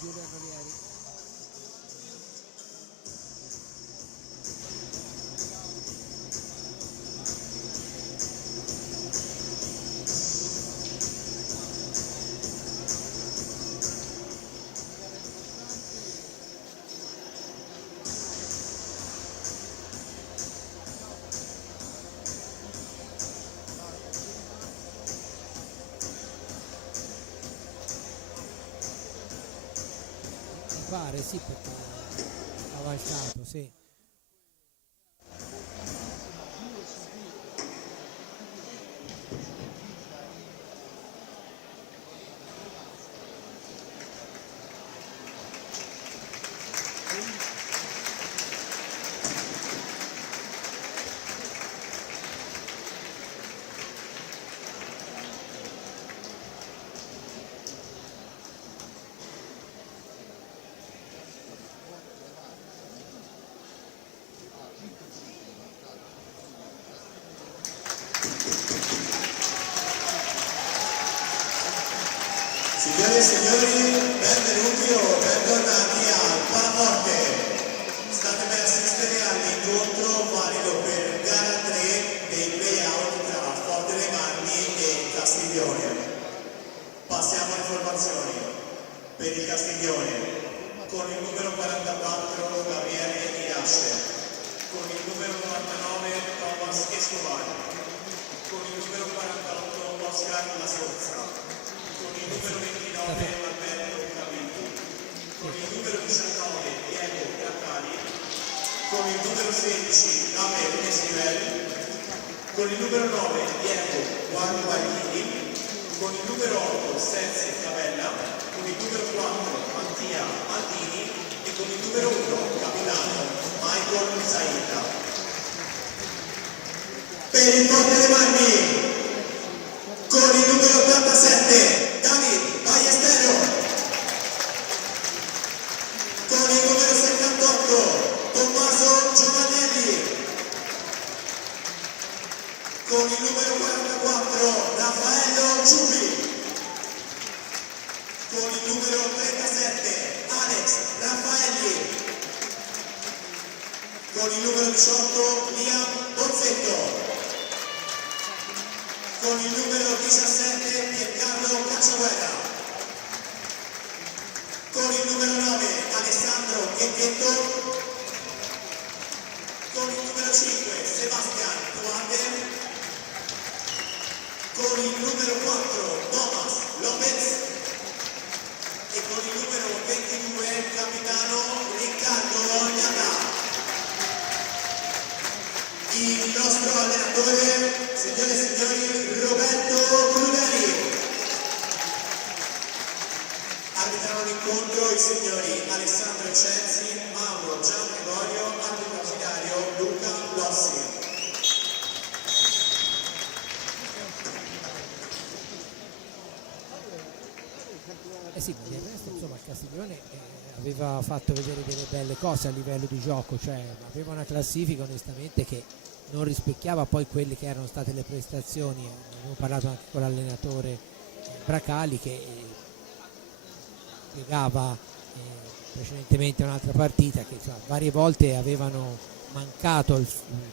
Giulio Arrolieri. Mi pare sì, perché ha cavalcato, sì. Signore e signori, benvenuti o bentornati al Palaforte. State per assistere all'incontro valido per gara 3 dei playout tra Forte dei Marmi e Castiglione. Passiamo alle formazioni. Per il Castiglione, con il numero 44 Gabriele Irasce, con il numero 99 Thomas Escobar, con il numero 48 Oscar La Sorza, con il numero 29 Alberto Cavillo, con il numero 19 Diego Grattali, con il numero 16 Gabriel Esquivel, con il numero 9 Diego Juan Guaglini, con il numero 8 Sensi Cabella, con il numero 4 Mattia Maldini e con il numero 1 capitano Michael Zaida. Per il Forte dei Marmi, con il numero 87 David Ballestero, con il numero 78 Tommaso Giovanelli, con il numero 44 Raffaello Ciubi, con il numero 37 Alex Raffaelli, con il numero 18 Liam Bozzetto, con il numero 17 Piercarlo Cacciaguerra, con il numero 9 Alessandro Checchetto, con il numero 5 Sebastian Duarte, con il numero 4 Thomas Lopez e con il numero 22 capitano Riccardo Gnata. Il nostro allenatore, signore e signori, Roberto Crudeli. Arbitrano l'incontro i signori Alessandro Censi, Mauro Gian Gregorio, arbitro ausiliario Luca Lossi. Sì, ma del resto insomma il Castiglione aveva fatto vedere delle belle cose a livello di gioco, cioè aveva una classifica onestamente che non rispecchiava poi quelle che erano state le prestazioni. Abbiamo parlato anche con l'allenatore Bracali che spiegava precedentemente un'altra partita che insomma, varie volte avevano mancato il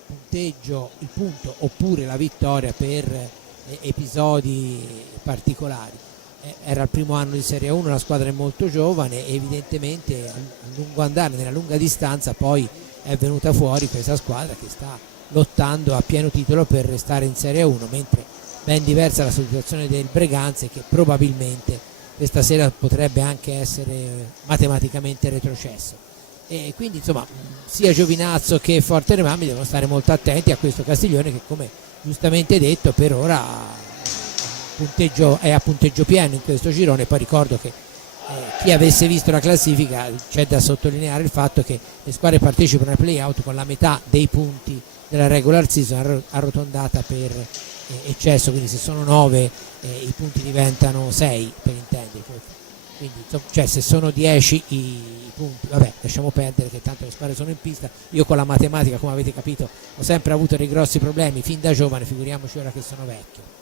punteggio, il punto oppure la vittoria per episodi particolari. Era il primo anno di Serie 1, la squadra è molto giovane e evidentemente a lungo andare, nella lunga distanza poi è venuta fuori questa squadra che sta lottando a pieno titolo per restare in Serie 1, mentre ben diversa la situazione del Breganze che probabilmente questa sera potrebbe anche essere matematicamente retrocesso. E quindi insomma sia Giovinazzo che Forte dei Marmi devono stare molto attenti a questo Castiglione che, come giustamente detto, per ora è a punteggio pieno in questo girone. Poi ricordo che chi avesse visto la classifica, c'è da sottolineare il fatto che le squadre partecipano ai play-out con la metà dei punti della regular season arrotondata per eccesso, quindi se sono 9 i punti diventano 6 per intendere, quindi cioè, se sono 10 i punti, vabbè, lasciamo perdere che tanto le squadre sono in pista. Io con la matematica, come avete capito, ho sempre avuto dei grossi problemi fin da giovane, figuriamoci ora che sono vecchio.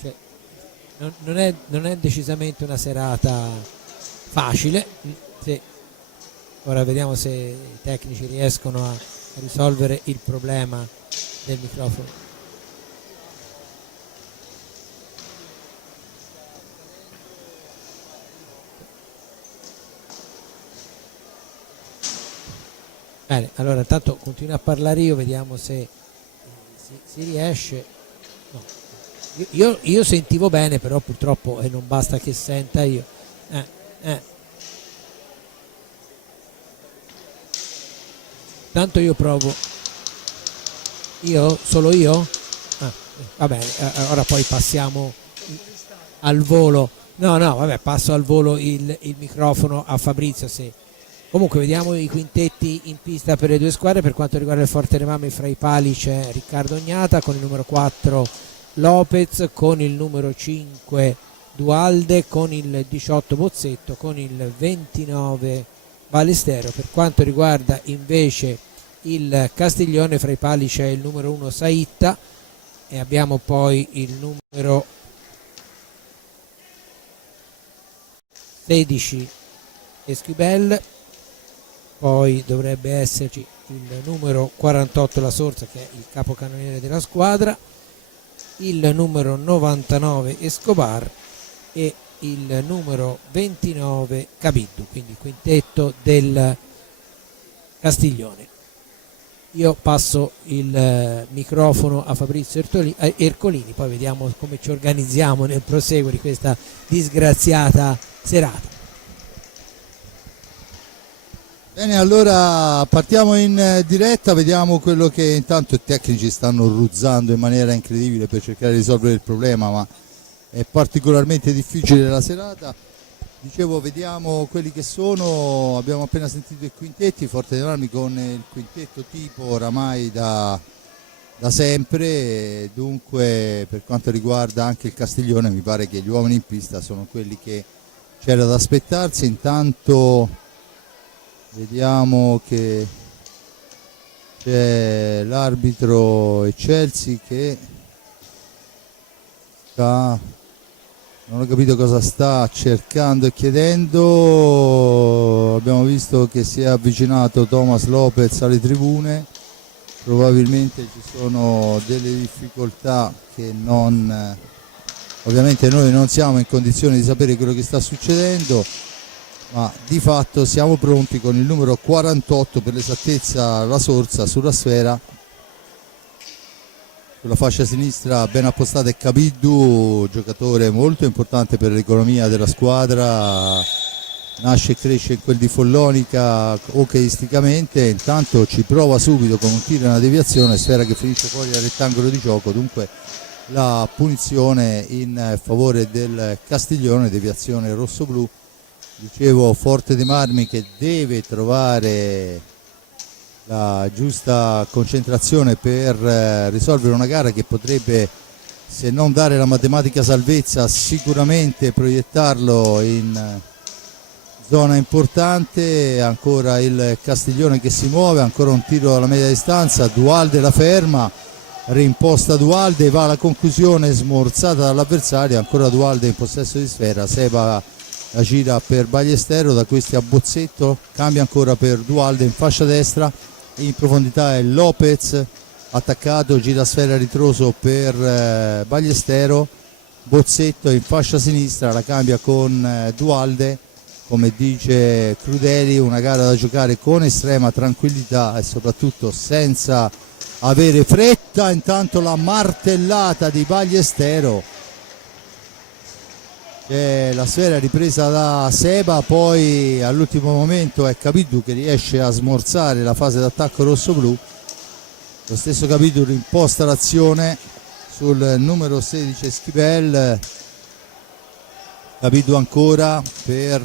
cioè, non è decisamente una serata facile. Ora vediamo se i tecnici riescono a risolvere il problema del microfono. Bene, allora intanto continuo a parlare io, vediamo se si riesce. No. Io sentivo bene, però purtroppo non basta che senta io. Tanto io provo. Solo io? Va bene, ora poi passiamo al volo. No, vabbè, passo al volo il microfono a Fabrizio. Comunque vediamo i quintetti in pista per le due squadre. Per quanto riguarda il Forte dei Marmi, fra i pali c'è Riccardo Ognata con il numero 4 Lopez, con il numero 5 Dualde, con il 18 Bozzetto, con il 29 Ballestero. Per quanto riguarda invece il Castiglione, fra i pali c'è il numero 1 Saitta e abbiamo poi il numero 16 Esquibel, poi dovrebbe esserci il numero 48 La Sorsa, che è il capocannoniere della squadra, il numero 99 Escobar e il numero 29 Cabiddu, quindi il quintetto del Castiglione. Io passo il microfono a Fabrizio Ercolini, poi vediamo come ci organizziamo nel proseguo di questa disgraziata serata. Bene, allora partiamo in diretta, vediamo quello che intanto i tecnici stanno ruzzando in maniera incredibile per cercare di risolvere il problema, ma è particolarmente difficile la serata. Dicevo, vediamo quelli che sono. Abbiamo appena sentito i quintetti, Forte dei Marmi con il quintetto tipo oramai da sempre. Dunque, per quanto riguarda anche il Castiglione, mi pare che gli uomini in pista sono quelli che c'era da aspettarsi. Intanto vediamo che c'è l'arbitro Eccelsi che non ho capito cosa sta cercando e chiedendo. Abbiamo visto che si è avvicinato Thomas Lopez alle tribune, probabilmente ci sono delle difficoltà che ovviamente noi non siamo in condizione di sapere quello che sta succedendo, ma di fatto siamo pronti con il numero 48, per l'esattezza La Sorsa, sulla sfera. Sulla fascia sinistra ben appostata è Cabiddu, giocatore molto importante per l'economia della squadra, nasce e cresce in quel di Follonica hockeyisticamente. Intanto ci prova subito con un tiro e una deviazione, sfera che finisce fuori dal rettangolo di gioco, dunque la punizione in favore del Castiglione, deviazione rosso-blu. Dicevo, Forte dei Marmi che deve trovare la giusta concentrazione per risolvere una gara che potrebbe, se non dare la matematica salvezza, sicuramente proiettarlo in zona importante. Ancora il Castiglione che si muove, ancora un tiro alla media distanza, Dualde la ferma, rimposta Dualde, va alla conclusione smorzata dall'avversario, ancora Dualde in possesso di sfera, Seba la gira per Ballestero, da questi a Bozzetto, cambia ancora per Dualde in fascia destra, in profondità è Lopez attaccato, gira sfera a ritroso per Ballestero, Bozzetto in fascia sinistra, la cambia con Dualde. Come dice Crudeli, una gara da giocare con estrema tranquillità e soprattutto senza avere fretta. Intanto la martellata di Ballestero, la sfera ripresa da Seba, poi all'ultimo momento è Cabiddu che riesce a smorzare la fase d'attacco rosso-blu. Lo stesso Cabiddu rimposta l'azione sul numero 16 Esquibel, Cabiddu ancora per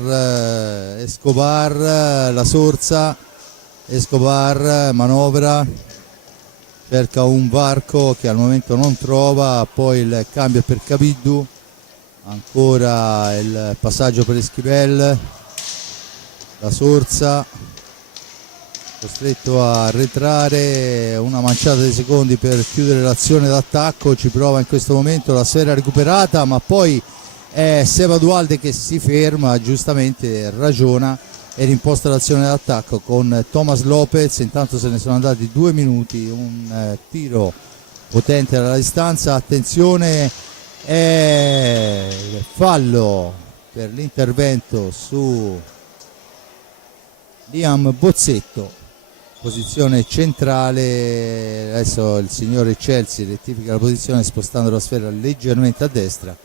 Escobar, La Sorsa, Escobar manovra, cerca un varco che al momento non trova, poi il cambio per Cabiddu, ancora il passaggio per Esquibel, La Sorsa, costretto a arretrare, una manciata di secondi per chiudere l'azione d'attacco, ci prova in questo momento, la sfera recuperata, ma poi è Seba Dualde che si ferma, giustamente ragiona e rimposta l'azione d'attacco con Thomas Lopez. Intanto se ne sono andati 2 minuti, un tiro potente dalla distanza, attenzione, fallo per l'intervento su Liam Bozzetto, posizione centrale. Adesso il signore Chelsea rettifica la posizione spostando la sfera leggermente a destra.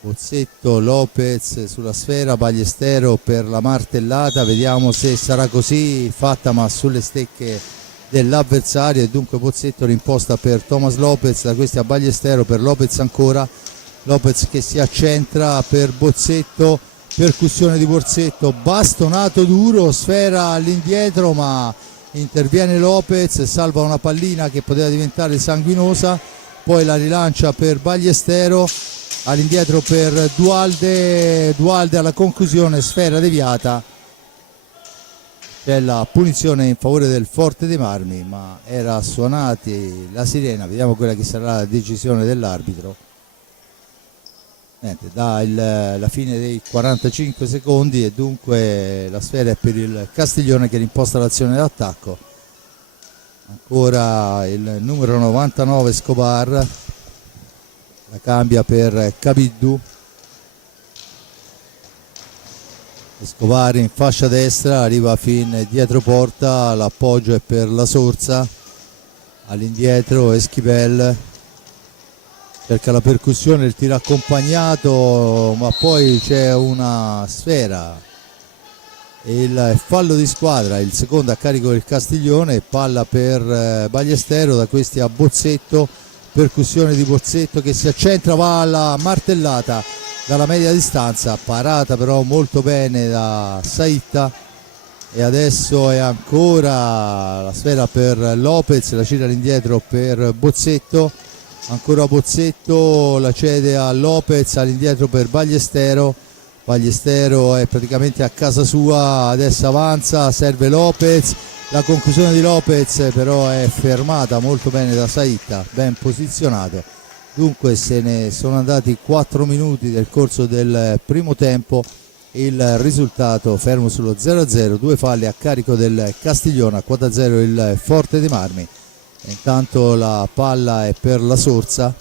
Bozzetto, Lopez sulla sfera, Ballestero per la martellata, vediamo se sarà così fatta ma sulle stecche dell'avversario, e dunque Bozzetto rimposta per Thomas Lopez, da questi a Ballestero, per Lopez ancora, Lopez che si accentra per Bozzetto, percussione di Bozzetto, bastonato duro, sfera all'indietro ma interviene Lopez, salva una pallina che poteva diventare sanguinosa, poi la rilancia per Ballestero, all'indietro per Dualde alla conclusione, sfera deviata, c'è la punizione in favore del Forte dei Marmi, ma era suonati la sirena, vediamo quella che sarà la decisione dell'arbitro. Niente, la fine dei 45 secondi e dunque la sfera è per il Castiglione che rimposta l'azione d'attacco. Ancora il numero 99 Escobar, la cambia per Kabiddu. Escobar in fascia destra, arriva fin dietro porta, l'appoggio è per la Sorsa, all'indietro Esquivel, cerca la percussione, il tiro accompagnato, ma poi c'è una sfera, il fallo di squadra, il secondo a carico del Castiglione, palla per Ballestero, da questi a Bozzetto, percussione di Bozzetto che si accentra, va alla martellata dalla media distanza, parata però molto bene da Saitta, e adesso è ancora la sfera per Lopez, la gira all'indietro per Bozzetto, ancora Bozzetto, la cede a Lopez, all'indietro per Ballestero, Ballestero è praticamente a casa sua, adesso avanza, serve Lopez, la conclusione di Lopez però è fermata molto bene da Saitta, ben posizionato. Dunque se ne sono andati 4 minuti del corso del primo tempo, il risultato fermo sullo 0-0, 2 falli a carico del Castiglione, a quota 0 il Forte dei Marmi. Intanto la palla è per la Sorsa,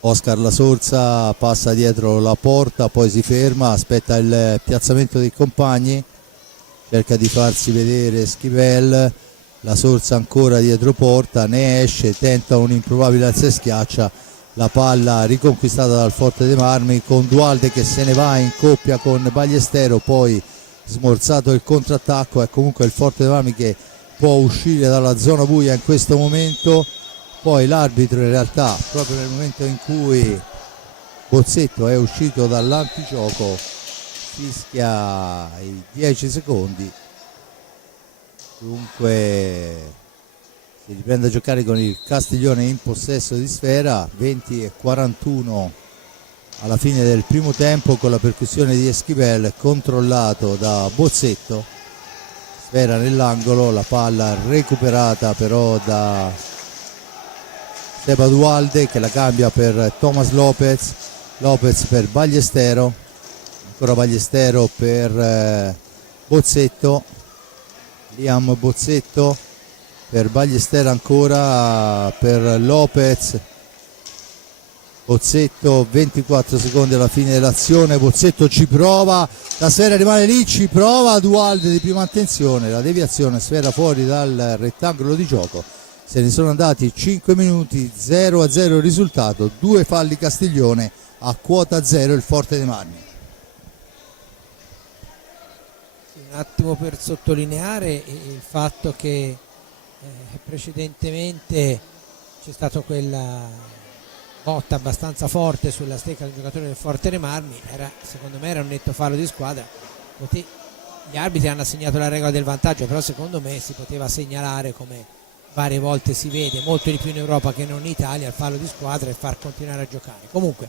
Oscar La Sorsa passa dietro la porta, poi si ferma, aspetta il piazzamento dei compagni, cerca di farsi vedere Schivel, La Sorsa ancora dietro porta, ne esce, tenta un improbabile alza e schiaccia, la palla riconquistata dal Forte dei Marmi con Dualde che se ne va in coppia con Ballestero, poi smorzato il contrattacco, è comunque il Forte dei Marmi che può uscire dalla zona buia in questo momento. Poi l'arbitro in realtà proprio nel momento in cui Bozzetto è uscito dall'antigioco fischia i 10 secondi, dunque si riprende a giocare con il Castiglione in possesso di sfera, 20-41 alla fine del primo tempo, con la percussione di Esquivel controllato da Bozzetto, sfera nell'angolo, la palla recuperata però da Seba Dualde che la cambia per Thomas Lopez, Lopez per Ballestero, ancora Ballestero per Bozzetto, Liam Bozzetto per Ballestero, ancora per Lopez, Bozzetto, 24 secondi alla fine dell'azione, Bozzetto ci prova, la sfera rimane lì, ci prova Dualde di prima attenzione, la deviazione, sfera fuori dal rettangolo di gioco. Se ne sono andati 5 minuti, 0-0 il risultato, 2 falli Castiglione, a quota 0 il Forte dei Marmi. Un attimo per sottolineare il fatto che precedentemente c'è stata quella botta abbastanza forte sulla stecca del giocatore del Forte dei Marmi, secondo me era un netto fallo di squadra. Gli arbitri hanno assegnato la regola del vantaggio, però secondo me si poteva segnalare come varie volte si vede, molto di più in Europa che non in Italia, il fallo di squadra e far continuare a giocare. Comunque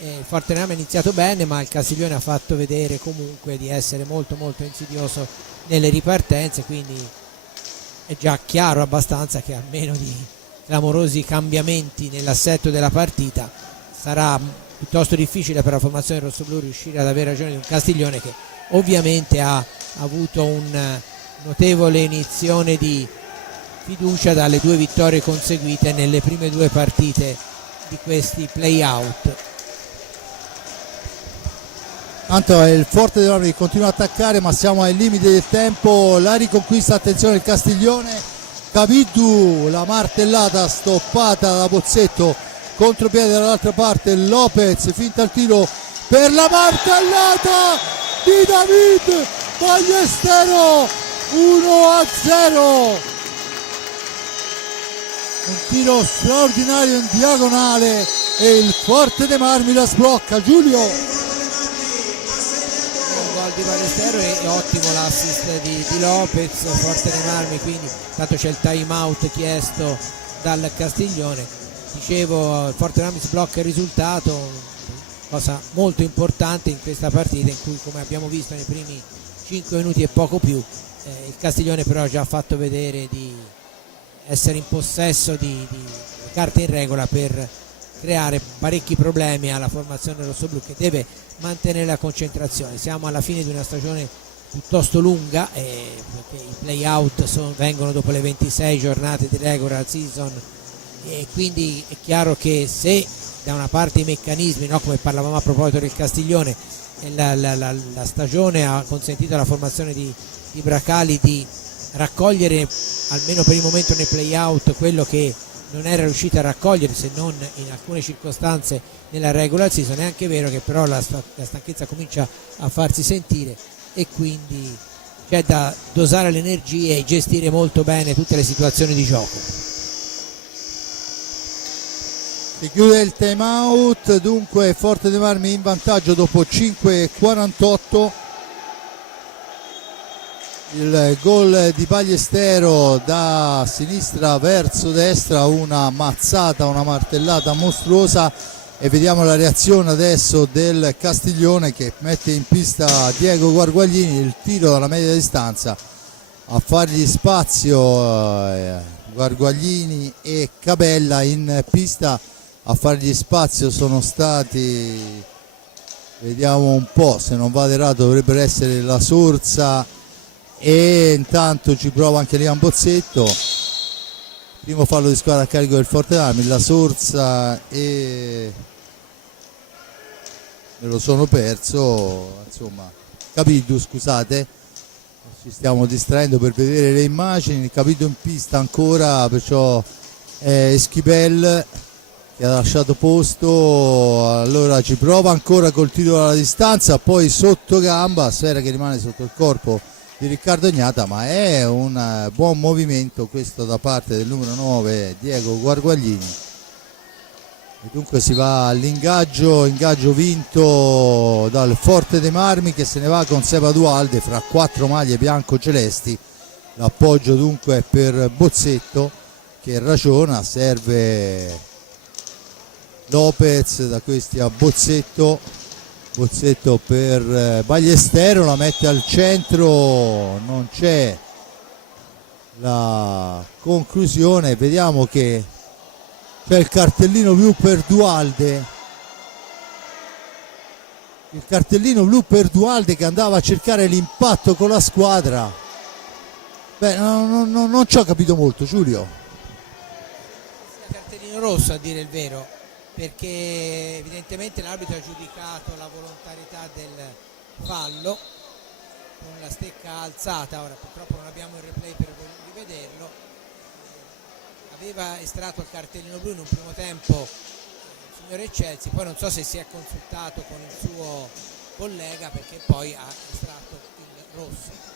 il Fortename ha iniziato bene, ma il Castiglione ha fatto vedere comunque di essere molto molto insidioso nelle ripartenze, quindi è già chiaro abbastanza che a meno di clamorosi cambiamenti nell'assetto della partita sarà piuttosto difficile per la formazione rossoblù riuscire ad avere ragione di un Castiglione che ovviamente ha avuto un notevole iniezione di fiducia dalle 2 vittorie conseguite nelle prime 2 partite di questi play-out. Tanto è il Forte dei Marmi che continua a attaccare, ma siamo ai limiti del tempo. La riconquista, attenzione, il Castiglione. Cabiddu, la martellata stoppata da Bozzetto, contropiede dall'altra parte. Lopez, finta il tiro per la martellata di David Ballestero, 1-0. Un tiro straordinario in diagonale e il Forte dei Marmi la sblocca. Giulio. Di Ballestero e ottimo l'assist di Lopez, Forte dei Marmi, quindi tanto c'è il time out chiesto dal Castiglione. Dicevo, il Forte dei Marmi sblocca il risultato, cosa molto importante in questa partita in cui, come abbiamo visto nei primi 5 minuti e poco più, il Castiglione però ha già fatto vedere di essere in possesso di carte in regola per creare parecchi problemi alla formazione rossoblù, che deve mantenere la concentrazione. Siamo alla fine di una stagione piuttosto lunga, perché i play-out vengono dopo le 26 giornate di regular season, e quindi è chiaro che se da una parte i meccanismi, no, come parlavamo a proposito del Castiglione, la stagione ha consentito alla formazione di Bracali di raccogliere almeno per il momento nei play-out quello che non era riuscita a raccogliere, se non in alcune circostanze nella regular season. È anche vero che però la stanchezza comincia a farsi sentire e quindi c'è da dosare le energie e gestire molto bene tutte le situazioni di gioco. Si chiude il time out, dunque Forte dei Marmi in vantaggio dopo 5:48. Il gol di Ballestero da sinistra verso destra, una mazzata, una martellata mostruosa, e vediamo la reazione adesso del Castiglione che mette in pista Diego Guarguaglini, il tiro dalla media distanza, a fargli spazio Guarguaglini e Cabella in pista. A fargli spazio sono stati, vediamo un po', se non vado errato dovrebbero essere la Sorza, e intanto ci prova anche Liam Bozzetto. Primo fallo di squadra a carico del Forte dei Marmi, la Sorza e me lo sono perso, insomma Cabiddu, scusate, ci stiamo distraendo per vedere le immagini. Cabiddu in pista ancora, perciò Eschibel che ha lasciato posto, allora ci prova ancora col tiro dalla distanza, poi sotto gamba, sfera che rimane sotto il corpo di Riccardo Ognata, ma è un buon movimento questo da parte del numero 9 Diego Guarguaglini, e dunque si va all'ingaggio, ingaggio vinto dal Forte dei Marmi che se ne va con Seba Dualde fra 4 maglie bianco-celesti. L'appoggio dunque per Bozzetto che ragiona, serve Lopez, da questi a Bozzetto per Ballestero, la mette al centro, non c'è la conclusione. Vediamo che c'è il cartellino blu per Dualde, che andava a cercare l'impatto con la squadra. Beh, non ci ho capito molto, Giulio. Cartellino rosso, a dire il vero, perché evidentemente l'arbitro ha giudicato la volontarietà del fallo con la stecca alzata. Ora purtroppo non abbiamo il replay per rivederlo. Aveva estratto il cartellino blu in un primo tempo il signore Chelsea, poi non so se si è consultato con il suo collega perché poi ha estratto il rosso.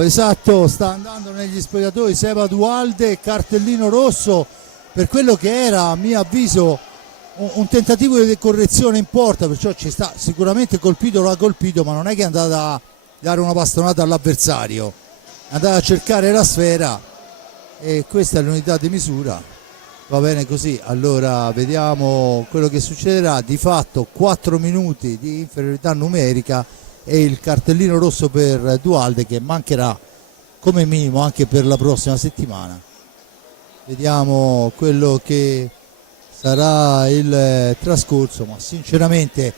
Esatto, sta andando negli spogliatoi Seba Dualde, cartellino rosso per quello che era, a mio avviso, un tentativo di correzione in porta, perciò ci sta, sicuramente colpito, lo ha colpito, ma non è che è andato a dare una bastonata all'avversario. andare a cercare la sfera e questa è l'unità di misura. Va bene così, allora vediamo quello che succederà. Di fatto 4 minuti di inferiorità numerica e il cartellino rosso per Dualde, che mancherà come minimo anche per la prossima settimana. Vediamo quello che sarà il trascorso, ma sinceramente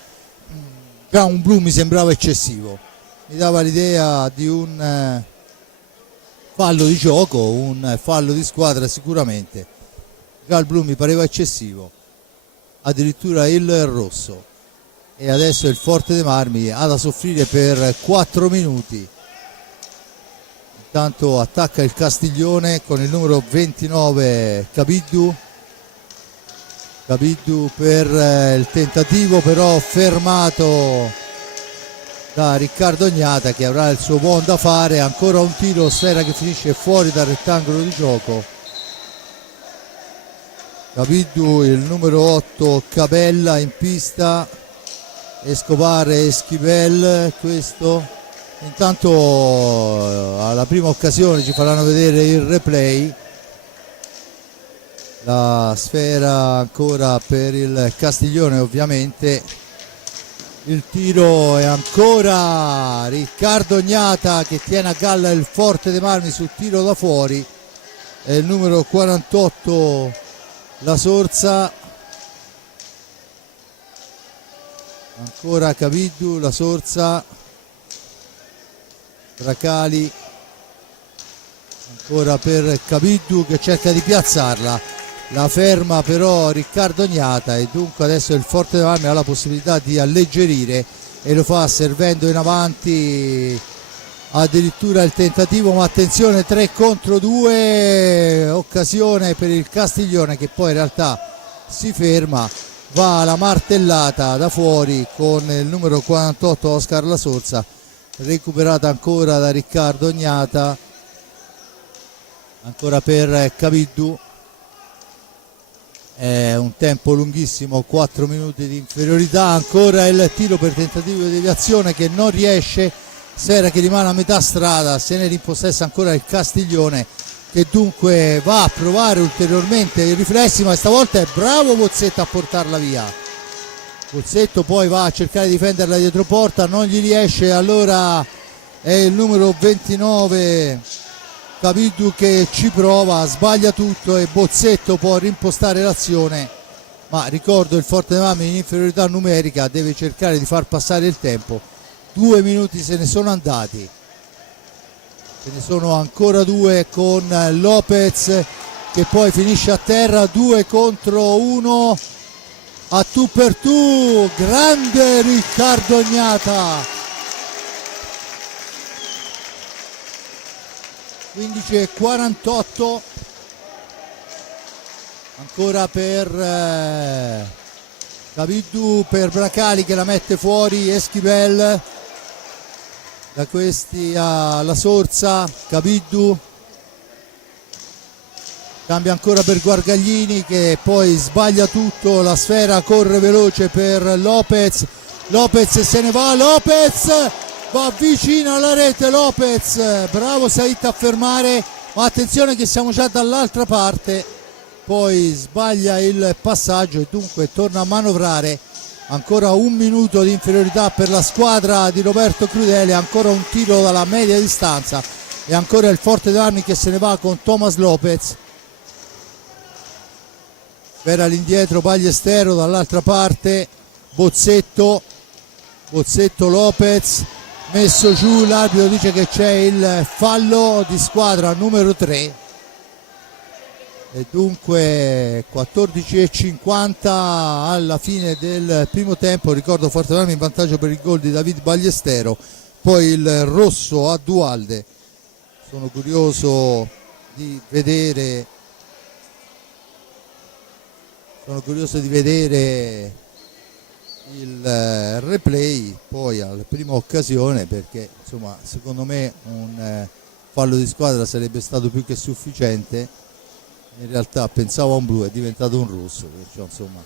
già un blu mi sembrava eccessivo, mi dava l'idea di un fallo di gioco, un fallo di squadra sicuramente. Già il blu mi pareva eccessivo, addirittura il rosso, e adesso il Forte dei Marmi ha da soffrire per 4 minuti. Intanto attacca il Castiglione con il numero 29 Cabiddu per il tentativo, però fermato da Riccardo Ognata, che avrà il suo buon da fare. Ancora un tiro, sfera che finisce fuori dal rettangolo di gioco. Cabiddu, il numero 8 Cabella in pista, Escobar e Esquivel. Questo intanto alla prima occasione ci faranno vedere il replay. La sfera ancora per il Castiglione, ovviamente. Il tiro è ancora Riccardo Ognata che tiene a galla il Forte dei Marmi sul tiro da fuori. È il numero 48 La Sorza. Ancora Cabiddu, La Sorza, Bracali, ancora per Cabiddu che cerca di piazzarla. La ferma però Riccardo Ognata, e dunque adesso il Forte dei Marmi ha la possibilità di alleggerire e lo fa servendo in avanti addirittura il tentativo, ma attenzione, 3 contro 2, occasione per il Castiglione che poi in realtà si ferma, va alla martellata da fuori con il numero 48 Oscar La Sorza, recuperata ancora da Riccardo Ognata, ancora per Cabiddu. È un tempo lunghissimo, 4 minuti di inferiorità. Ancora il tiro per tentativo di deviazione che non riesce, sfera che rimane a metà strada, se ne rimpossessa ancora il Castiglione, che dunque va a provare ulteriormente i riflessi, ma stavolta è bravo Bozzetto a portarla via. Bozzetto poi va a cercare di difenderla dietro porta, non gli riesce, allora è il numero 29 Cabiddu che ci prova, sbaglia tutto e Bozzetto può rimpostare l'azione, ma ricordo il Forte dei Marmi in inferiorità numerica deve cercare di far passare il tempo. 2 minuti se ne sono andati, ce ne sono ancora 2 con Lopez che poi finisce a terra. 2 contro 1 a tu per tu, grande Riccardo Ognata. 15:48 ancora per Cabiddu, per Bracali che la mette fuori, Esquivel, da questi alla Sorza, Cabiddu cambia ancora per Guargaglini che poi sbaglia tutto, la sfera corre veloce per Lopez, Lopez se ne va, Lopez va vicino alla rete, Lopez, bravo Said a fermare, ma attenzione che siamo già dall'altra parte, poi sbaglia il passaggio e dunque torna a manovrare. Ancora 1 minuto di inferiorità per la squadra di Roberto Crudele, ancora un tiro dalla media distanza e ancora il Forte dei Marmi che se ne va con Thomas Lopez. Per all'indietro Ballestero, dall'altra parte Bozzetto, Lopez, messo giù, l'arbitro dice che c'è il fallo di squadra numero 3 e dunque 14:50 alla fine del primo tempo. Ricordo Forte dei Marmi in vantaggio per il gol di David Ballestero, poi il rosso a Dualde. Sono curioso di vedere il replay poi alla prima occasione, perché insomma secondo me un fallo di squadra sarebbe stato più che sufficiente. In realtà pensavo a un blu, è diventato un rosso, perciò insomma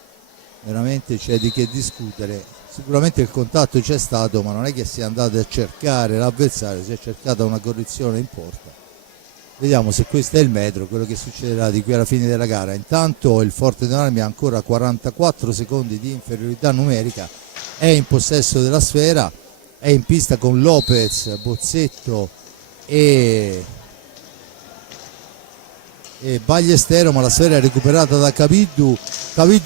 veramente c'è di che discutere. sicuramente il contatto c'è stato, ma non è che si è andato a cercare l'avversario, si è cercata una correzione in porta. Vediamo se questo è il metro, quello che succederà di qui alla fine della gara. Intanto il Forte dei Marmi ha ancora 44 secondi di inferiorità numerica, è in possesso della sfera, è in pista con Lopez, Bozzetto e Ballestero, ma la sfera è recuperata da Capiddu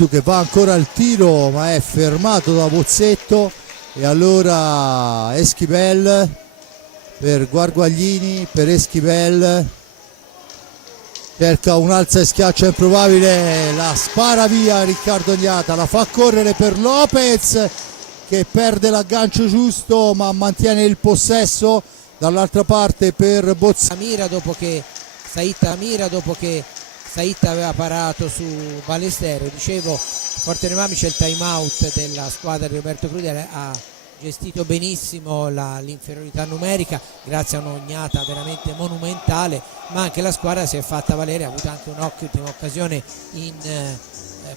che va ancora al tiro ma è fermato da Bozzetto, e allora Esquivel per Guarguaglini, per Esquivel, cerca un alza e schiaccia improbabile, la spara via Riccardo Agnata, la fa correre per Lopez che perde l'aggancio giusto ma mantiene il possesso. Dall'altra parte per Bozzetto, Mira dopo che Saitta aveva parato su Ballestero. Dicevo, Forte dei Marmi, c'è il time out della squadra di Roberto Crudele, ha gestito benissimo l'inferiorità numerica grazie a un'ognata veramente monumentale, ma anche la squadra si è fatta valere, ha avuto anche un'ottima occasione in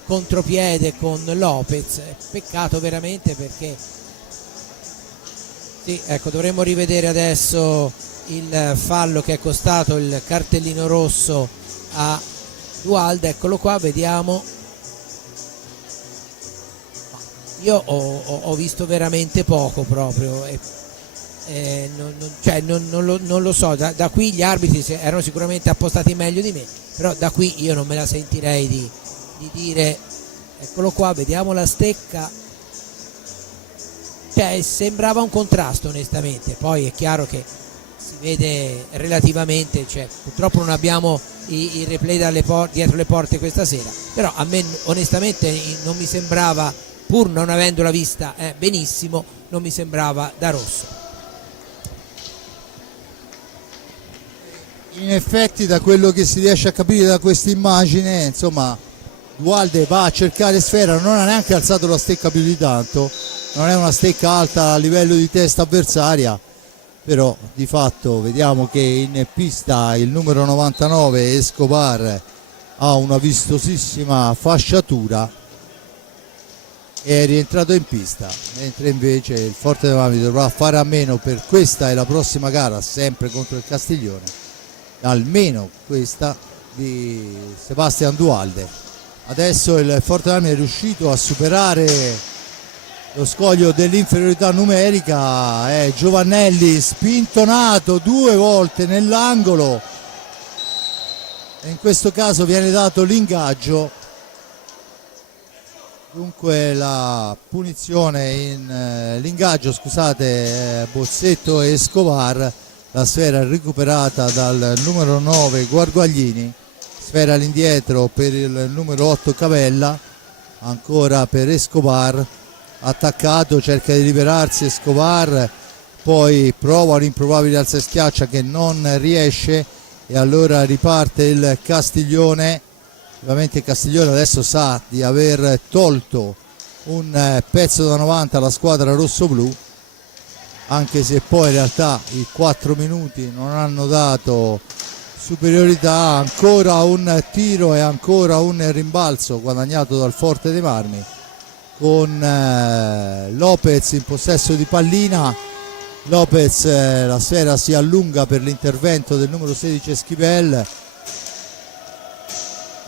contropiede con Lopez. Peccato veramente, perché sì, ecco, dovremmo rivedere adesso il fallo che è costato il cartellino rosso a Dualde. Eccolo qua, vediamo. Io ho visto veramente poco proprio, non lo so, da qui gli arbitri erano sicuramente appostati meglio di me, però da qui io non me la sentirei di dire. Eccolo qua, vediamo la stecca, cioè sembrava un contrasto onestamente, poi è chiaro che si vede relativamente, cioè, purtroppo non abbiamo i replay dietro le porte questa sera, però a me onestamente non mi sembrava, pur non avendola vista benissimo, non mi sembrava da rosso. in effetti da quello che si riesce a capire da questa immagine, insomma, Dualde va a cercare sfera, non ha neanche alzato la stecca più di tanto, non è una stecca alta a livello di testa avversaria, però di fatto vediamo che in pista il numero 99 Escobar ha una vistosissima fasciatura e è rientrato in pista, mentre invece il Forte dei Marmi dovrà fare a meno per questa e la prossima gara, sempre contro il Castiglione, almeno questa di Sebastian Dualde. Adesso il Forte dei Marmi è riuscito a superare lo scoglio dell'inferiorità numerica, è Giovannelli spintonato 2 volte nell'angolo e in questo caso viene dato l'ingaggio. Dunque la punizione l'ingaggio, scusate, Bozzetto e Escobar, la sfera recuperata dal numero 9 Guarguaglini, sfera all'indietro per il numero 8 Cavella, ancora per Escobar, attaccato, cerca di liberarsi Escobar, poi prova l'improbabile alza e schiaccia che non riesce e allora riparte il Castiglione. Ovviamente il Castiglione adesso sa di aver tolto un pezzo da 90 alla squadra rossoblù, anche se poi in realtà i 4 minuti non hanno dato superiorità. Ancora un tiro e ancora un rimbalzo guadagnato dal Forte dei Marmi, con Lopez in possesso di pallina. Lopez, la sfera si allunga per l'intervento del numero 16 Esquivel,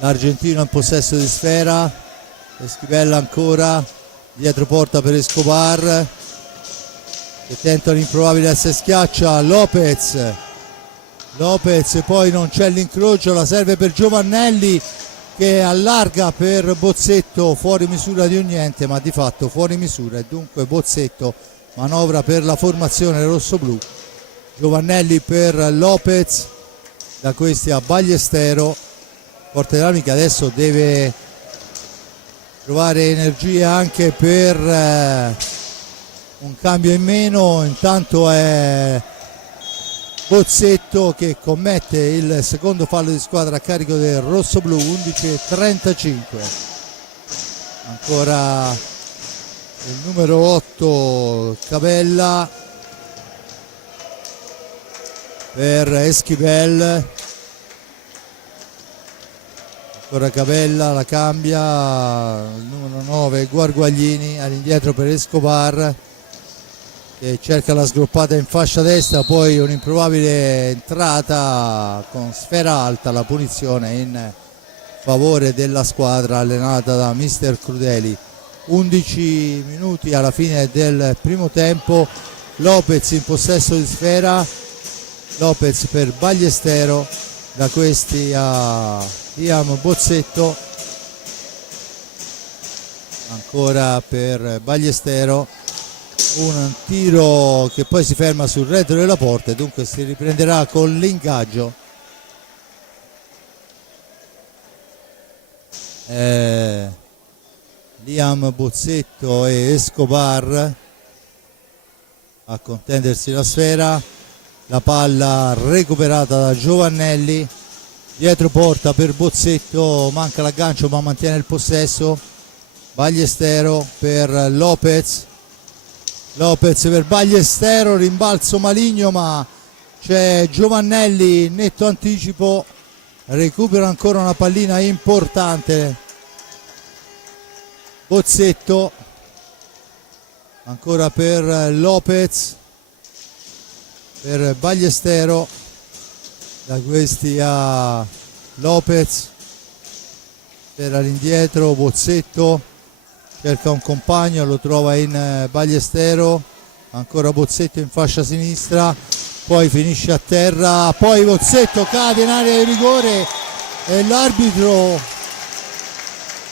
l'argentino in possesso di sfera, Esquivel ancora, dietro porta per Escobar che tenta l'improbabile alza e schiaccia, Lopez, poi non c'è l'incrocio, la serve per Giovannelli che allarga per Bozzetto, fuori misura di un niente, ma di fatto fuori misura, e dunque Bozzetto manovra per la formazione rossoblù. Giovannelli per Lopez, da questi a Ballestero. Forte dei Marmi che adesso deve trovare energie anche per un cambio in meno. Intanto è Bozzetto che commette il secondo fallo di squadra a carico del rossoblù, 11:35. Ancora il numero 8 Cavella per Esquivel, Ancora Capella, la cambia, il numero 9 Guarguaglini, all'indietro per Escobar che cerca la sgroppata in fascia destra, poi un'improbabile entrata con sfera alta, la punizione in favore della squadra allenata da mister Crudeli. 11 minuti alla fine del primo tempo, Lopez in possesso di sfera, Lopez per Ballestero, da questi a Liam Bozzetto, ancora per Ballestero, un tiro che poi si ferma sul retro della porta e dunque si riprenderà con l'ingaggio. Liam Bozzetto e Escobar a contendersi la sfera, la palla recuperata da Giovannelli, dietro porta per Bozzetto, manca l'aggancio ma mantiene il possesso. Ballestero per Lopez, Lopez per Ballestero, rimbalzo maligno ma c'è Giovannelli, netto anticipo, recupera ancora una pallina importante Bozzetto, ancora per Lopez, per Ballestero, da questi a Lopez, per all'indietro Bozzetto, cerca un compagno, lo trova in Ballestero, ancora Bozzetto in fascia sinistra, poi finisce a terra, poi Bozzetto cade in area di rigore e l'arbitro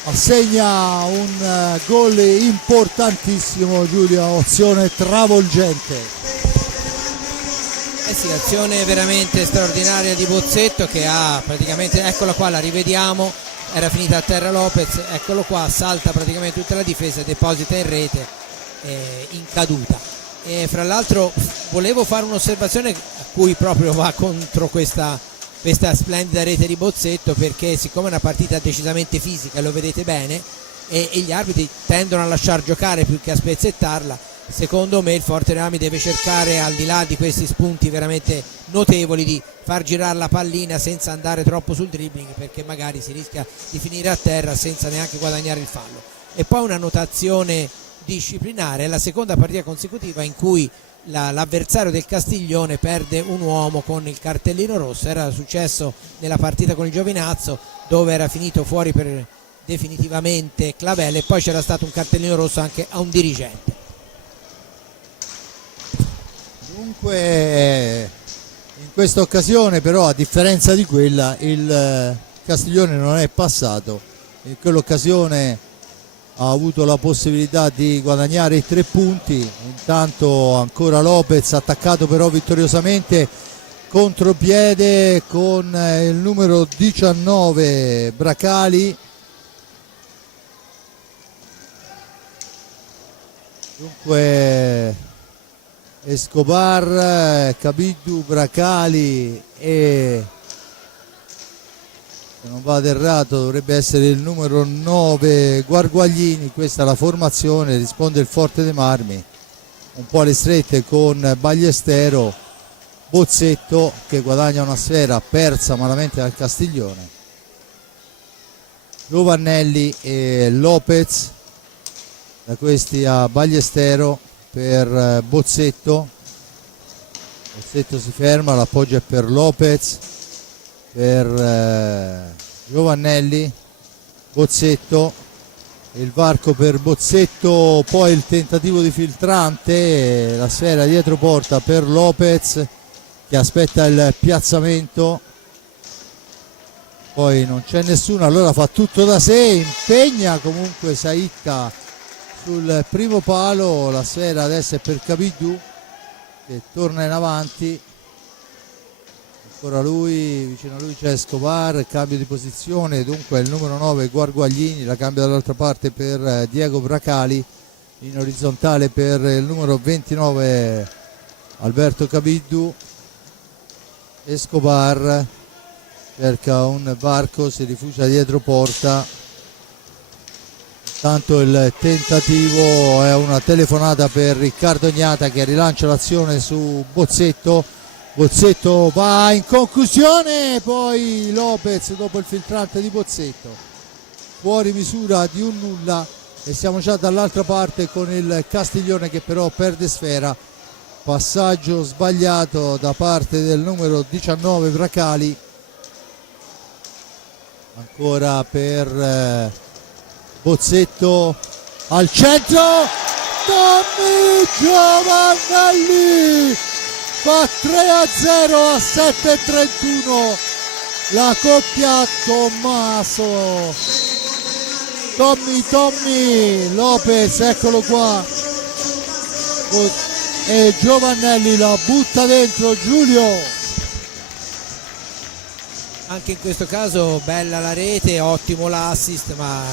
assegna un gol importantissimo, Giulio, azione travolgente. Sì, azione veramente straordinaria di Bozzetto che ha praticamente, eccola qua, la rivediamo, era finita a terra Lopez, eccolo qua, salta praticamente tutta la difesa, deposita in rete in caduta. E fra l'altro volevo fare un'osservazione a cui proprio va contro questa splendida rete di Bozzetto, perché siccome è una partita decisamente fisica, lo vedete bene, e gli arbitri tendono a lasciar giocare più che a spezzettarla, secondo me il Forte Rami deve cercare, al di là di questi spunti veramente notevoli, di far girare la pallina senza andare troppo sul dribbling, perché magari si rischia di finire a terra senza neanche guadagnare il fallo. E poi una notazione disciplinare: è la seconda partita consecutiva in cui l'avversario del Castiglione perde un uomo con il cartellino rosso. Era successo nella partita con il Giovinazzo, dove era finito fuori per definitivamente Clavella, e poi c'era stato un cartellino rosso anche a un dirigente. Dunque in questa occasione però, a differenza di quella, il Castiglione non è passato. In quell'occasione ha avuto la possibilità di guadagnare i 3 punti, intanto ancora Lopez, attaccato però vittoriosamente, contropiede con il numero 19 Bracali. Dunque Escobar, Cabiddu, Bracali e, se non vado errato, dovrebbe essere il numero 9 Guarguaglini. Questa è la formazione, risponde il Forte dei Marmi un po' alle strette con Ballestero, Bozzetto che guadagna una sfera persa malamente dal Castiglione, Giovannelli e Lopez, da questi a Ballestero per Bozzetto, Bozzetto si ferma, l'appoggio è per Lopez, per Giovannelli, Bozzetto, il varco per Bozzetto, poi il tentativo di filtrante, la sfera dietro porta per Lopez che aspetta il piazzamento, poi non c'è nessuno, allora fa tutto da sé, impegna comunque Saitta sul primo palo, la sfera adesso è per Cabiddu che torna in avanti, ancora lui, vicino a lui c'è Escobar, cambio di posizione, dunque il numero 9 Guarguaglini, la cambia dall'altra parte per Diego Bracali, in orizzontale per il numero 29 Alberto Cabiddu. Escobar cerca un varco, si rifugia dietro porta, intanto il tentativo è una telefonata per Riccardo Gnata che rilancia l'azione su Bozzetto, Bozzetto va in conclusione, poi Lopez dopo il filtrante di Bozzetto, fuori misura di un nulla, e siamo già dall'altra parte con il Castiglione che però perde sfera. Passaggio sbagliato da parte del numero 19 Bracali, ancora per Bozzetto al centro, Tommy Giovannelli fa 3-0 a 7:31 la coppia Tommaso. Tommy Lopez, eccolo qua, e Giovannelli la butta dentro. Giulio, anche in questo caso bella la rete, ottimo l'assist, ma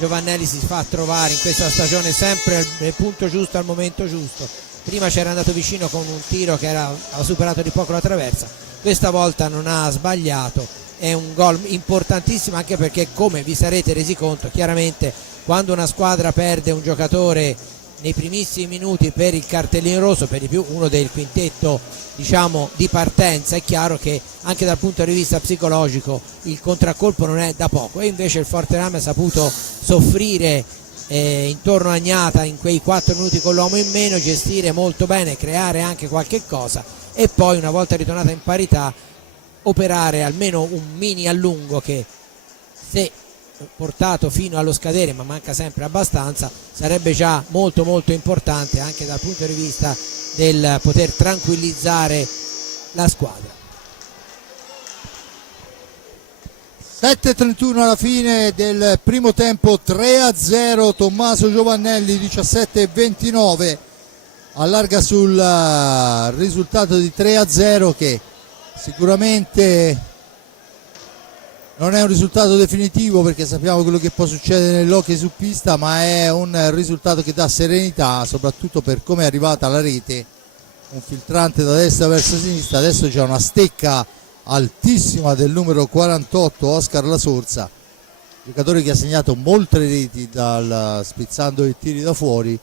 Giovannelli si fa trovare in questa stagione sempre nel punto giusto al momento giusto. Prima c'era andato vicino con un tiro che ha superato di poco la traversa, questa volta non ha sbagliato. È un gol importantissimo, anche perché, come vi sarete resi conto, chiaramente quando una squadra perde un giocatore nei primissimi minuti per il cartellino rosso, per di più uno del quintetto diciamo di partenza, è chiaro che anche dal punto di vista psicologico il contraccolpo non è da poco, e invece il Forterame ha saputo soffrire intorno a Agnata in quei 4 minuti con l'uomo in meno, gestire molto bene, creare anche qualche cosa, e poi una volta ritornata in parità operare almeno un mini allungo che, se portato fino allo scadere, ma manca sempre abbastanza, sarebbe già molto molto importante anche dal punto di vista del poter tranquillizzare la squadra. 7:31 alla fine del primo tempo, 3-0 Tommaso Giovannelli, 17:29 allarga sul risultato di 3-0, che sicuramente non è un risultato definitivo, perché sappiamo quello che può succedere nell'hockey su pista, ma è un risultato che dà serenità, soprattutto per come è arrivata la rete, un filtrante da destra verso sinistra. Adesso c'è una stecca altissima del numero 48 Oscar La Sorsa, giocatore che ha segnato molte reti spizzando i tiri da fuori,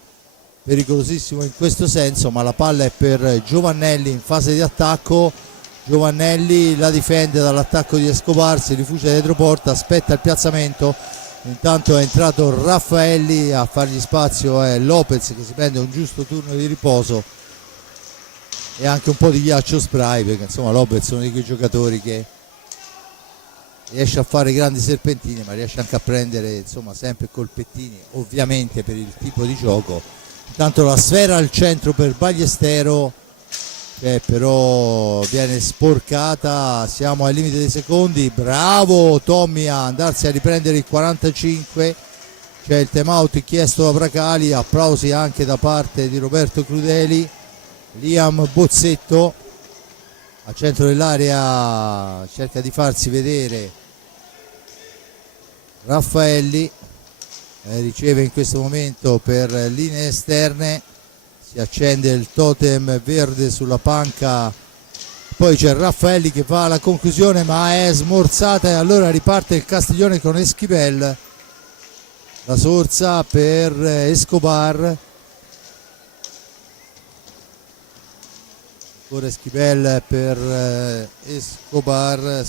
pericolosissimo in questo senso, ma la palla è per Giovannelli in fase di attacco. Giovannelli la difende dall'attacco di Escobar, si rifugia dietro porta, aspetta il piazzamento, intanto è entrato Raffaelli a fargli spazio, è Lopez che si prende un giusto turno di riposo e anche un po' di ghiaccio spray, perché insomma Lopez è uno di quei giocatori che riesce a fare grandi serpentine, ma riesce anche a prendere insomma sempre colpettini, ovviamente per il tipo di gioco. Intanto la sfera al centro per Ballestero, che però viene sporcata, siamo al limite dei secondi, bravo Tommy a andarsi a riprendere il 45, c'è il time out chiesto da Bracali, applausi anche da parte di Roberto Crudeli. Liam Bozzetto al centro dell'area cerca di farsi vedere, Raffaelli riceve in questo momento per linee esterne, si accende il totem verde sulla panca, poi c'è Raffaelli che va alla conclusione ma è smorzata, e allora riparte il Castiglione con Esquivel. La Sorsa per Escobar, ora Esquivel per Escobar,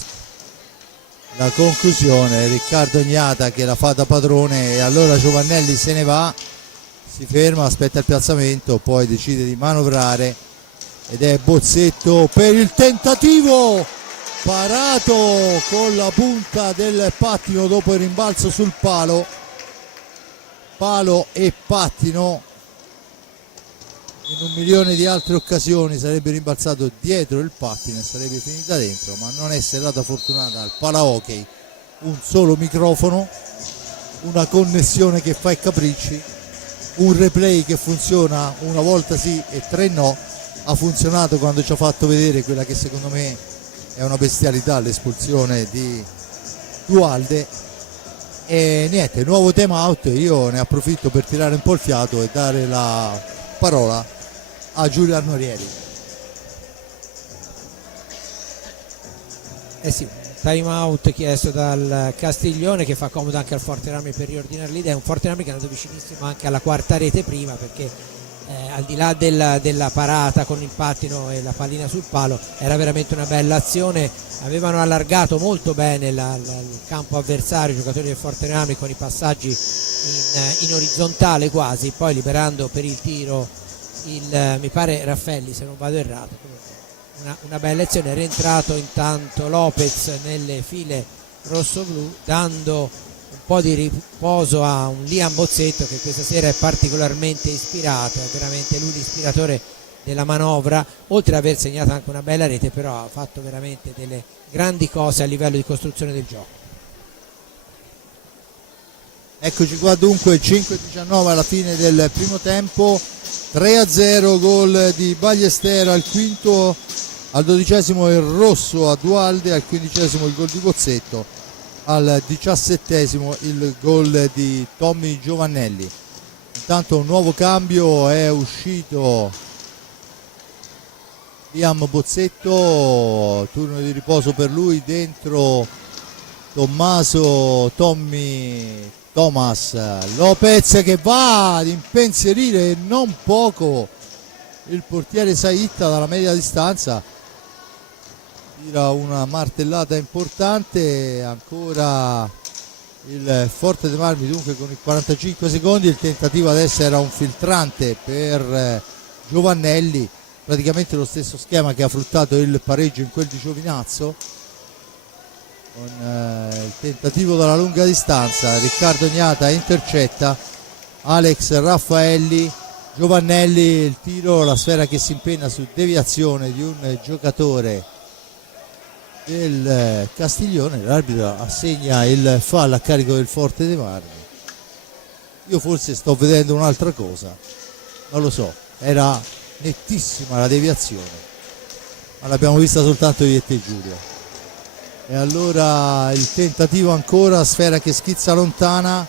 la conclusione Riccardo Agnata che la fa da padrone, e allora Giovannelli se ne va, si ferma, aspetta il piazzamento, poi decide di manovrare ed è Bozzetto per il tentativo, parato con la punta del pattino dopo il rimbalzo sul palo e pattino. In un milione di altre occasioni sarebbe rimbalzato dietro il pattino e sarebbe finita dentro, ma non è serata fortunata al pala hockey, un solo microfono, una connessione che fa i capricci, un replay che funziona una volta sì e 3 no. Ha funzionato quando ci ha fatto vedere quella che secondo me è una bestialità, l'espulsione di Dualde. E niente, nuovo time out, io ne approfitto per tirare un po' il fiato e dare la parola a Giulio Arnorieri. Sì, time out chiesto dal Castiglione, che fa comodo anche al Forterame per riordinare l'idea. Un Forterame che è andato vicinissimo anche alla quarta rete prima, perché al di là della parata con il pattino e la pallina sul palo, era veramente una bella azione. Avevano allargato molto bene il campo avversario, i giocatori del Forte dei Marmi, con i passaggi in orizzontale quasi, poi liberando per il tiro mi pare Raffaelli, se non vado errato. Una bella azione. È rientrato intanto Lopez nelle file rosso-blu, dando un po' di riposo a un Liam Bozzetto che questa sera è particolarmente ispirato, è veramente lui l'ispiratore della manovra, oltre ad aver segnato anche una bella rete, però ha fatto veramente delle grandi cose a livello di costruzione del gioco. Eccoci qua dunque, 5-19 alla fine del primo tempo, 3-0, gol di Ballestero al quinto, al 12esimo il rosso a Dualde, al 15esimo il gol di Bozzetto, al 17esimo il gol di Tommy Giovannelli. Intanto un nuovo cambio, è uscito Liam Bozzetto, turno di riposo per lui, dentro Thomas Lopez che va ad impensierire non poco il portiere Saitta dalla media distanza, tira una martellata importante. Ancora il Forte dei Marmi dunque con i 45 secondi, il tentativo adesso era un filtrante per Giovannelli, praticamente lo stesso schema che ha fruttato il pareggio in quel di Giovinazzo, con il tentativo dalla lunga distanza. Riccardo Gnata intercetta, Alex Raffaelli, Giovannelli, il tiro, la sfera che si impenna su deviazione di un giocatore del Castiglione, l'arbitro assegna il fallo a carico del Forte dei Marmi. Io forse sto vedendo un'altra cosa, non lo so, era nettissima la deviazione, ma l'abbiamo vista soltanto io e te, Giulio. E allora il tentativo ancora, sfera che schizza lontana,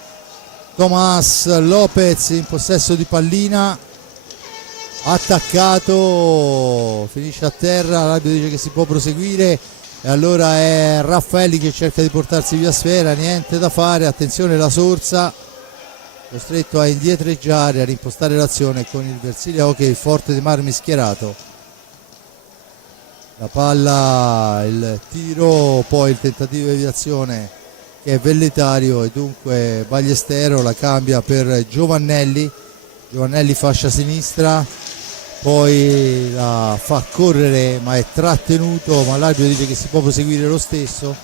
Tomás Lopez in possesso di pallina, attaccato, finisce a terra, l'arbitro dice che si può proseguire e allora è Raffaelli che cerca di portarsi via sfera, niente da fare, attenzione la Sorsa, costretto a indietreggiare, a rimpostare l'azione con il Versilia Hockey Forte dei Marmi schierato. La palla, il tiro, poi il tentativo di deviazione che è velletario e dunque Ballestero la cambia per Giovannelli, fascia sinistra, poi la fa correre ma è trattenuto, ma l'arbitro dice che si può proseguire lo stesso.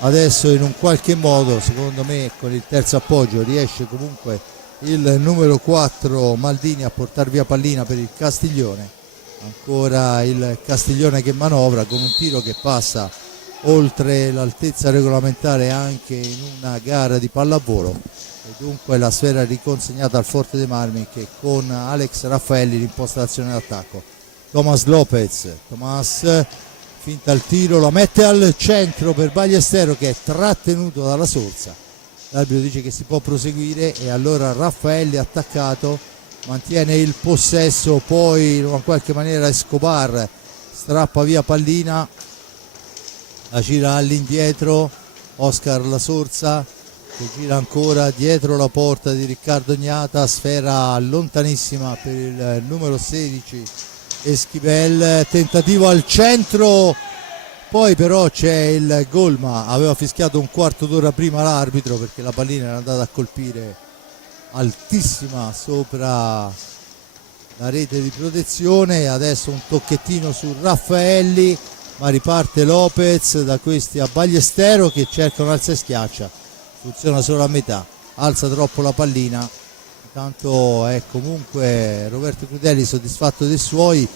Adesso in un qualche modo, secondo me, con il terzo appoggio riesce comunque il numero 4 Maldini a portar via pallina per il Castiglione. Ancora il Castiglione che manovra con un tiro che passa oltre l'altezza regolamentare anche in una gara di pallavolo e dunque la sfera riconsegnata al Forte dei Marmi che con Alex Raffaelli rimposta l'azione d'attacco. Tomás Lopez, finta il tiro, la mette al centro per Ballestero che è trattenuto dalla Sorsa, l'arbitro dice che si può proseguire e allora Raffaelli attaccato mantiene il possesso, poi in una qualche maniera Escobar strappa via pallina, la gira all'indietro Oscar La Sorsa che gira ancora dietro la porta di Riccardo Gnata, sfera lontanissima per il numero 16 Esquivel, tentativo al centro, poi però c'è il gol, ma aveva fischiato un quarto d'ora prima l'arbitro perché la pallina era andata a colpire altissima sopra la rete di protezione. Adesso un tocchettino su Raffaelli, ma riparte Lopez, da questi a Ballestero che cerca un alza e schiaccia, funziona solo a metà, alza troppo la pallina. Intanto è comunque Roberto Crudelli soddisfatto dei suoi,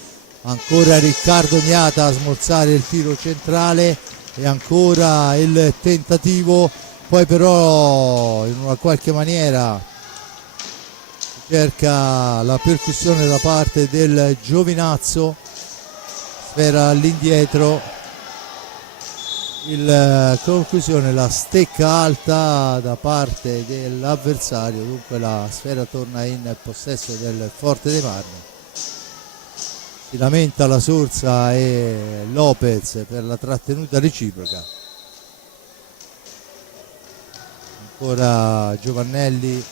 ancora Riccardo Gnata a smorzare il tiro centrale e ancora il tentativo, poi però in una qualche maniera cerca la percussione da parte del Giovinazzo, sfera all'indietro, il conclusione, la stecca alta da parte dell'avversario, dunque la sfera torna in possesso del Forte dei Marmi. Si lamenta la Sorsa e Lopez per la trattenuta reciproca. Ancora Giovannelli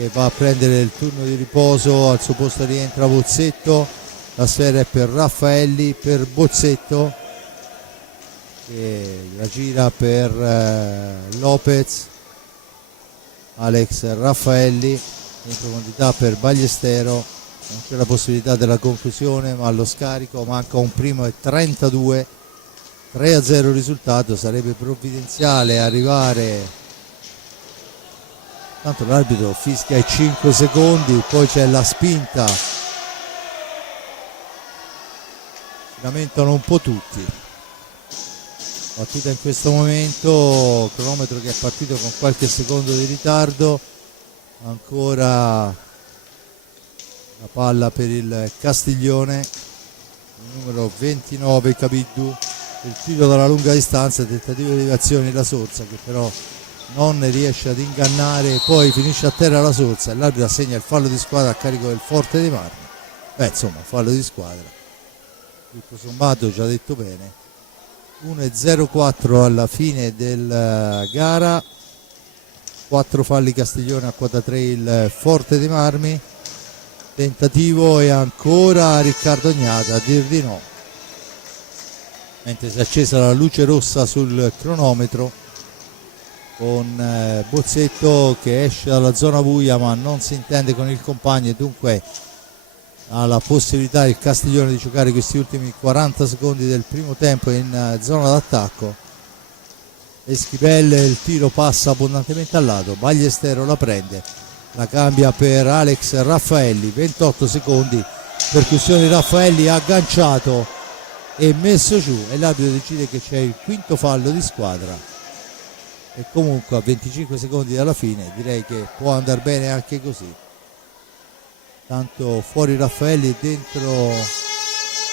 che va a prendere il turno di riposo. Al suo posto rientra Bozzetto, la sfera è per Raffaelli, per Bozzetto che la gira per Lopez, Alex Raffaelli in profondità per Ballestero, non c'è la possibilità della conclusione, ma allo scarico manca un primo e 32, 3-0 il risultato. Sarebbe provvidenziale arrivare, tanto l'arbitro fischia ai 5 secondi, poi c'è la spinta, si lamentano un po' tutti. Battuta in questo momento, cronometro che è partito con qualche secondo di ritardo, ancora la palla per il Castiglione, il numero 29 Cabiddu, il tiro dalla lunga distanza, tentativo di deviazione la Sorsa che però non ne riesce ad ingannare, poi finisce a terra la Sorsa e l'arbitro assegna il fallo di squadra a carico del Forte dei Marmi. Insomma, fallo di squadra, tutto sommato già detto bene. 1-0-4 alla fine del gara, 4 falli Castiglione, a quota 3 il Forte dei Marmi. Tentativo e ancora Riccardo Ognata a dir di no, mentre si è accesa la luce rossa sul cronometro con Bozzetto che esce dalla zona buia ma non si intende con il compagno e dunque ha la possibilità il Castiglione di giocare questi ultimi 40 secondi del primo tempo in zona d'attacco. Eschipel, il tiro passa abbondantemente al lato, Ballestero la prende, la cambia per Alex Raffaelli, 28 secondi, percussione Raffaelli agganciato e messo giù e l'arbitro decide che c'è il quinto fallo di squadra e comunque a 25 secondi dalla fine direi che può andare bene anche così. Tanto fuori Raffaelli, dentro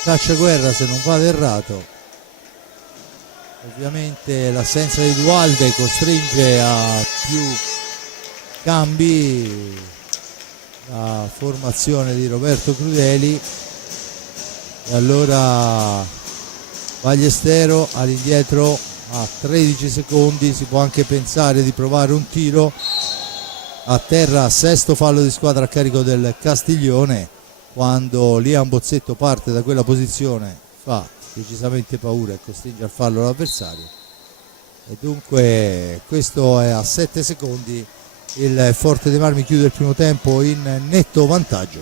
Cacciaguerra se non vado errato. Ovviamente l'assenza di Dualde costringe a più cambi la formazione di Roberto Crudeli e allora Ballestero all'indietro a 13 secondi, si può anche pensare di provare un tiro a terra, sesto fallo di squadra a carico del Castiglione. Quando Liam Bozzetto parte da quella posizione fa decisamente paura e costringe al fallo l'avversario e dunque questo è a 7 secondi. Il Forte dei Marmi chiude il primo tempo in netto vantaggio.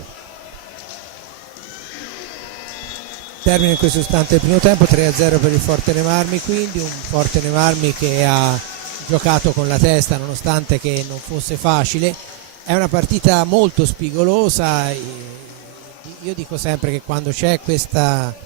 Termina in questo istante il primo tempo, 3-0 per il Forte dei Marmi, quindi un Forte dei Marmi che ha giocato con la testa nonostante che non fosse facile. È una partita molto spigolosa, io dico sempre che quando c'è questa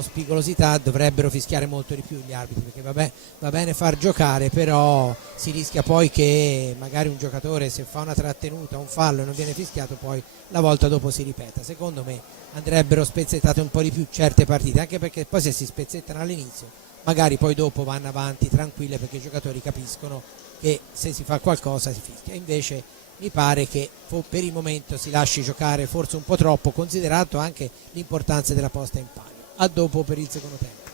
spigolosità dovrebbero fischiare molto di più gli arbitri, perché va bene far giocare, però si rischia poi che magari un giocatore se fa una trattenuta, un fallo e non viene fischiato, poi la volta dopo si ripeta. Secondo me andrebbero spezzettate un po' di più certe partite, anche perché poi se si spezzettano all'inizio magari poi dopo vanno avanti tranquille, perché i giocatori capiscono che se si fa qualcosa si fischia. Invece mi pare che per il momento si lasci giocare forse un po' troppo, considerato anche l'importanza della posta in palio. A dopo per il secondo tempo.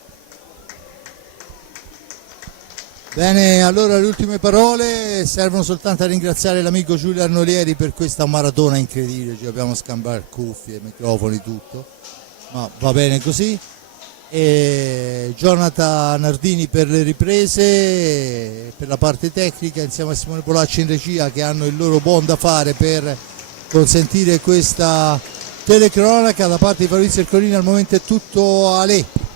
Bene, allora le ultime parole servono soltanto a ringraziare l'amico Giulio Arnolieri per questa maratona incredibile, ci abbiamo scambiato cuffie, microfoni, tutto, ma va bene così. E Jonathan Nardini per le riprese, per la parte tecnica, insieme a Simone Polacci in regia, che hanno il loro buon da fare per consentire questa telecronaca. Da parte di Fabrizio Ercolini al momento è tutto, Ale.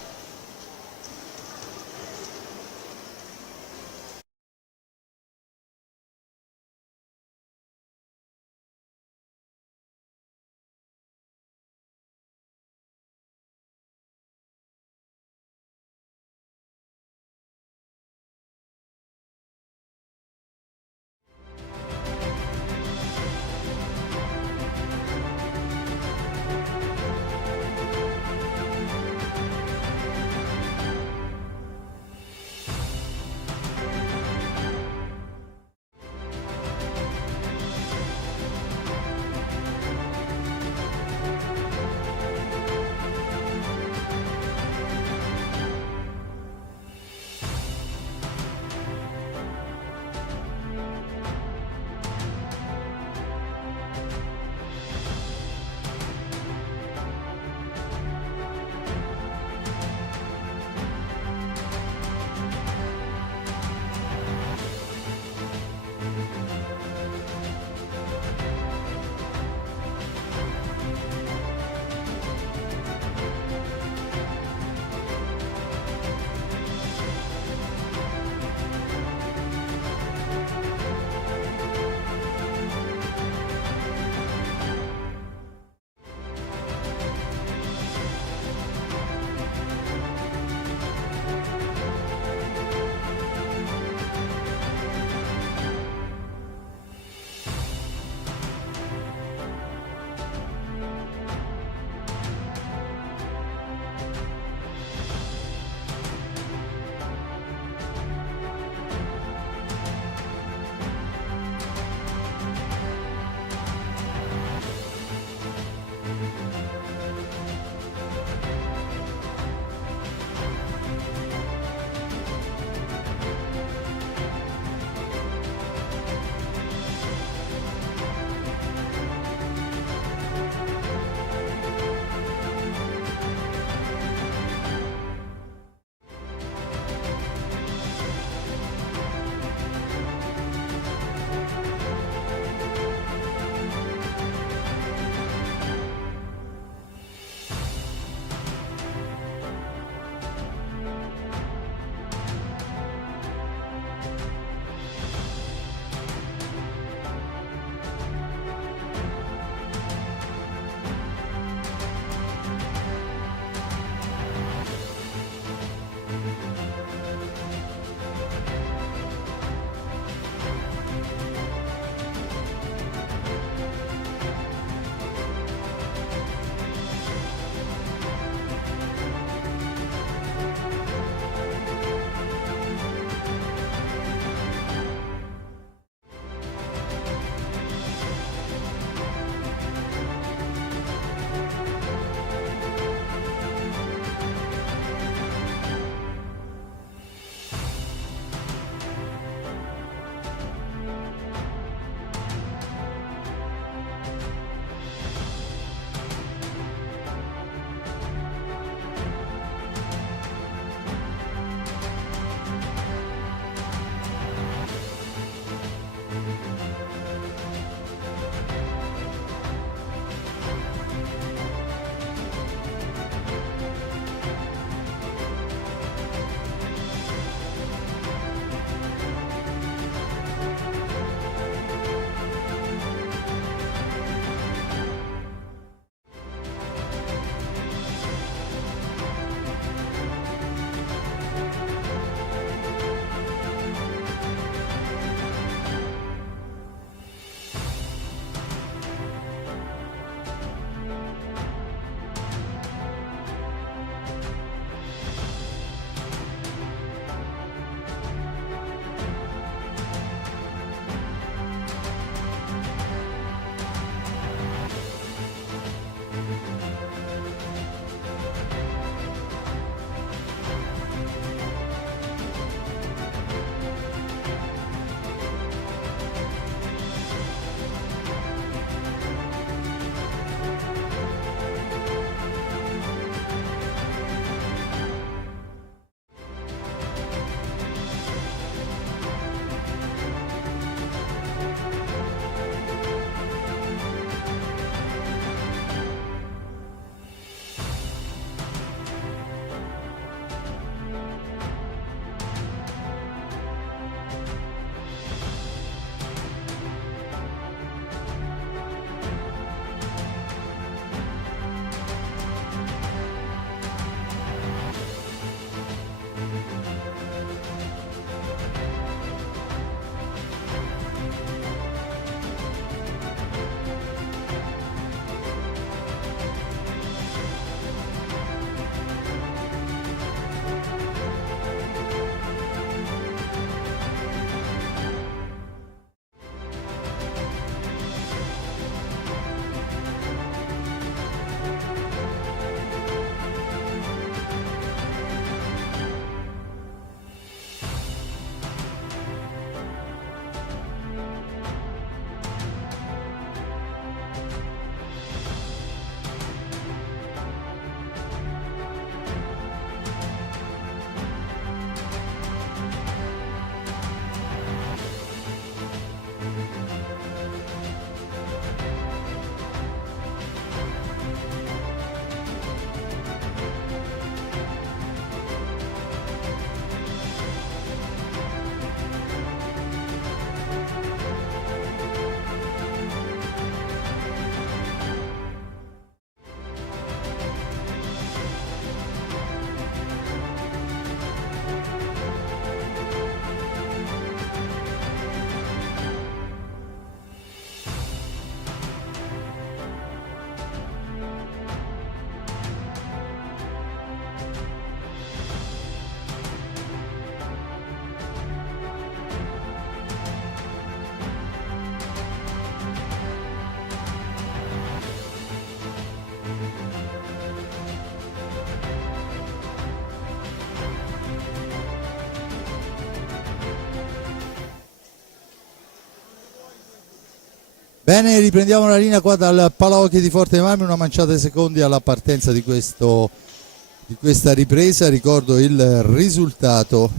Bene, riprendiamo la linea qua dal Palahockey di Forte dei Marmi, una manciata di secondi alla partenza di questa ripresa. Ricordo il risultato: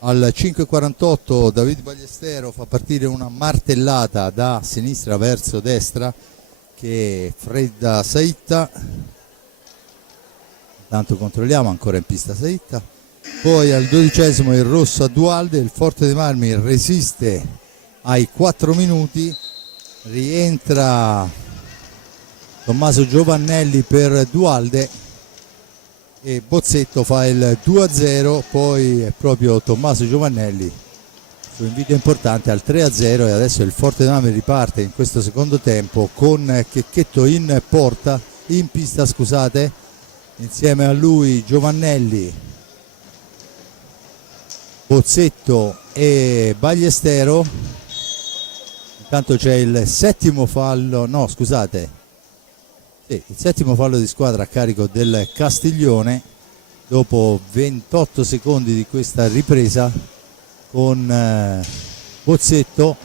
al 5:48 David Ballestero fa partire una martellata da sinistra verso destra che fredda Saitta. Intanto controlliamo, ancora in pista Saitta. Poi al 12° il rosso a Dualde. Il Forte dei Marmi resiste ai 4 minuti, rientra Tommaso Giovannelli per Dualde e Bozzetto fa il 2-0. Poi è proprio Tommaso Giovannelli su invito importante al 3-0 e adesso il Forte dei Marmi riparte in questo secondo tempo con Checchetto in pista, insieme a lui Giovannelli, Bozzetto e Ballestero. Intanto c'è il settimo fallo di squadra a carico del Castiglione dopo 28 secondi di questa ripresa, con Bozzetto.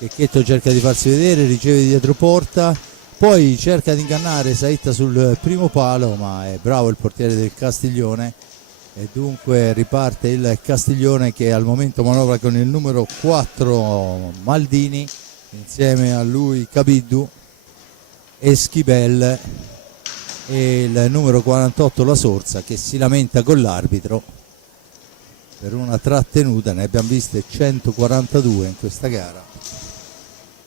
Checchetto cerca di farsi vedere, riceve dietro porta, poi cerca di ingannare Saitta sul primo palo, ma è bravo il portiere del Castiglione e dunque riparte il Castiglione, che al momento manovra con il numero 4 Maldini, insieme a lui Cabiddu, Eschibel e il numero 48 La Sorsa, che si lamenta con l'arbitro per una trattenuta. Ne abbiamo viste 142 in questa gara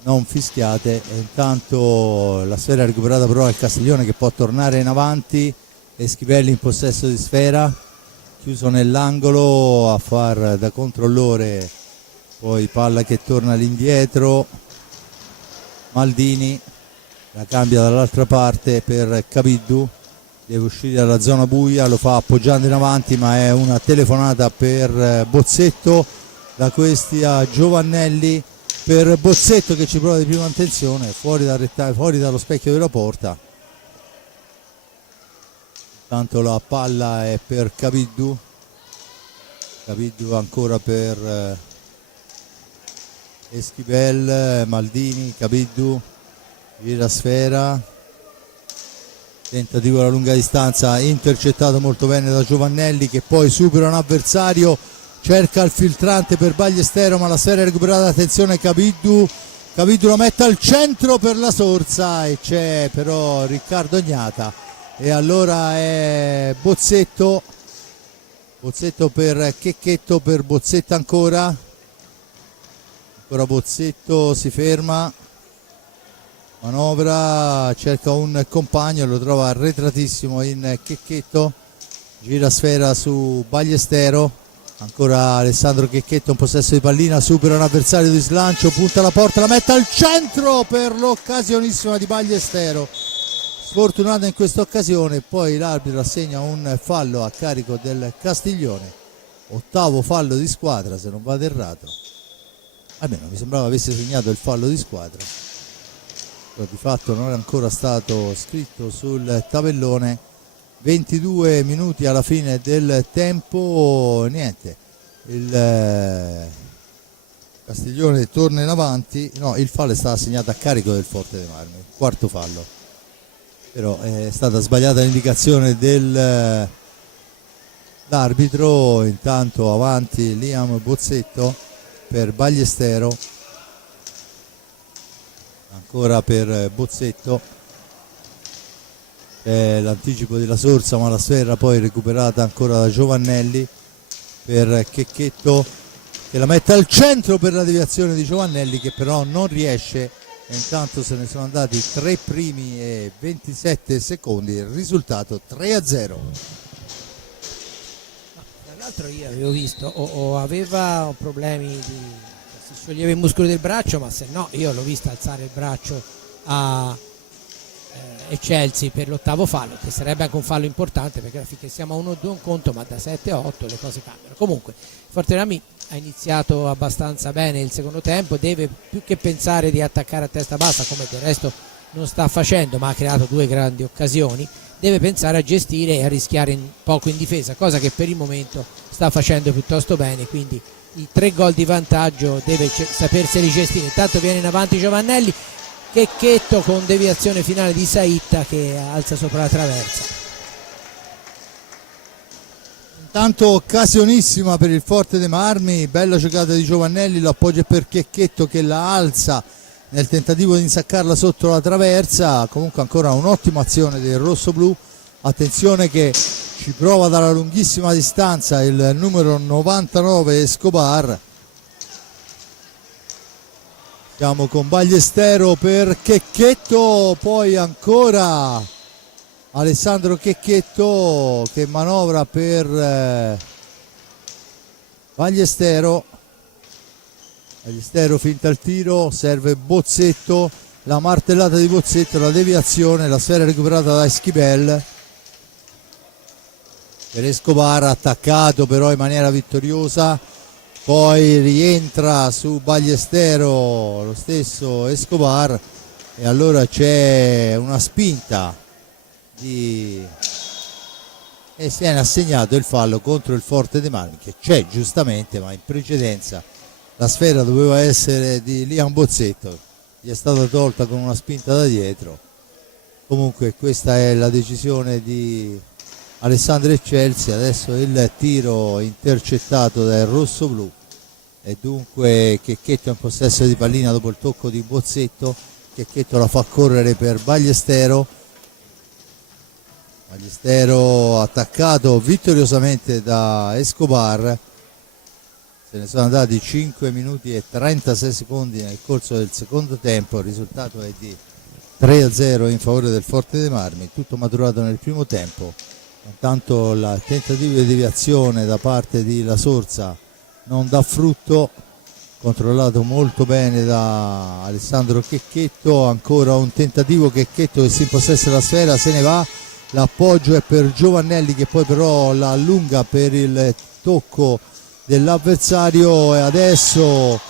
non fischiate, e intanto la sfera è recuperata però al Castiglione, che può tornare in avanti. Eschibelli in possesso di sfera, chiuso nell'angolo a far da controllore, poi palla che torna all'indietro. Maldini la cambia dall'altra parte per Cabiddu, deve uscire dalla zona buia, lo fa appoggiando in avanti, ma è una telefonata per Bozzetto da questi a Giovannelli, per Bozzetto che ci prova di prima intenzione, fuori dallo specchio della porta. Tanto la palla è per Cabiddu ancora per Eschibel, Maldini, Cabiddu, gira sfera, tentativo alla lunga distanza, intercettato molto bene da Giovannelli, che poi supera un avversario, cerca il filtrante per Ballestero, ma la sfera è recuperata. Attenzione, Cabiddu la mette al centro per La Sorsa e c'è però Riccardo Ognata, e allora è Bozzetto per Checchetto, per Bozzetto ancora Bozzetto, si ferma, manovra, cerca un compagno, lo trova arretratissimo in Checchetto, gira sfera su Ballestero, ancora Alessandro Checchetto in possesso di pallina, supera un avversario di slancio, punta alla porta, la mette al centro per l'occasionissima di Ballestero, sfortunato in questa occasione. Poi l'arbitro assegna un fallo a carico del Castiglione, 8° fallo di squadra se non vado errato, almeno mi sembrava avesse segnato il fallo di squadra, però di fatto non è ancora stato scritto sul tabellone. 22 minuti alla fine del tempo, niente, il Castiglione torna in avanti. No, il fallo è stato assegnato a carico del Forte dei Marmi, 4° fallo, però è stata sbagliata l'indicazione dell'arbitro. Intanto avanti Liam Bozzetto per Ballestero, ancora per Bozzetto, l'anticipo della Sorsa, ma la sfera poi recuperata ancora da Giovannelli per Checchetto, che la mette al centro per la deviazione di Giovannelli, che però non riesce, e intanto se ne sono andati 3 primi e 27 secondi, il risultato 3-0. Tra l'altro io avevo visto o aveva problemi si scioglieva i muscoli del braccio, ma se no io l'ho vista alzare il braccio a Chelsea per l'8° fallo, che sarebbe anche un fallo importante, perché finché siamo a 1-2 un conto, ma da 7-8 le cose cambiano. Comunque Forte dei Marmi ha iniziato abbastanza bene il secondo tempo, deve più che pensare di attaccare a testa bassa, come del resto non sta facendo, ma ha creato 2 grandi occasioni, deve pensare a gestire e a rischiare poco in difesa, cosa che per il momento sta facendo piuttosto bene, quindi i 3 gol di vantaggio deve saperseli gestire. Intanto viene in avanti Giovannelli, Checchetto con deviazione finale di Saitta che alza sopra la traversa. Intanto occasionissima per il Forte dei Marmi, bella giocata di Giovannelli, l'appoggio per Checchetto che la alza nel tentativo di insaccarla sotto la traversa. Comunque ancora un'ottima azione del rossoblu, attenzione che ci prova dalla lunghissima distanza il numero 99 Escobar. Siamo con Ballestero per Checchetto, poi ancora Alessandro Checchetto che manovra per Ballestero. Ballestero finta il tiro, serve Bozzetto, la martellata di Bozzetto, la deviazione, la sfera recuperata da Esquibel. Per Escobar attaccato però in maniera vittoriosa, poi rientra su Ballestero lo stesso Escobar e allora c'è una spinta e si viene assegnato il fallo contro il Forte dei Marmi, che c'è giustamente, ma in precedenza la sfera doveva essere di Liam Bozzetto, gli è stata tolta con una spinta da dietro. Comunque questa è la decisione di Alessandro Eccelsi. Adesso il tiro intercettato dal rossoblu e dunque Checchetto in possesso di pallina dopo il tocco di Bozzetto. Checchetto la fa correre per Ballestero, Ballestero attaccato vittoriosamente da Escobar. Se ne sono andati 5 minuti e 36 secondi nel corso del secondo tempo, il risultato è di 3-0 in favore del Forte dei Marmi, tutto maturato nel primo tempo. Intanto il tentativo di deviazione da parte di La Sorsa non dà frutto, controllato molto bene da Alessandro Checchetto. Ancora un tentativo, Checchetto che si impossessa la sfera, se ne va, l'appoggio è per Giovannelli che poi però la allunga per il tocco dell'avversario e adesso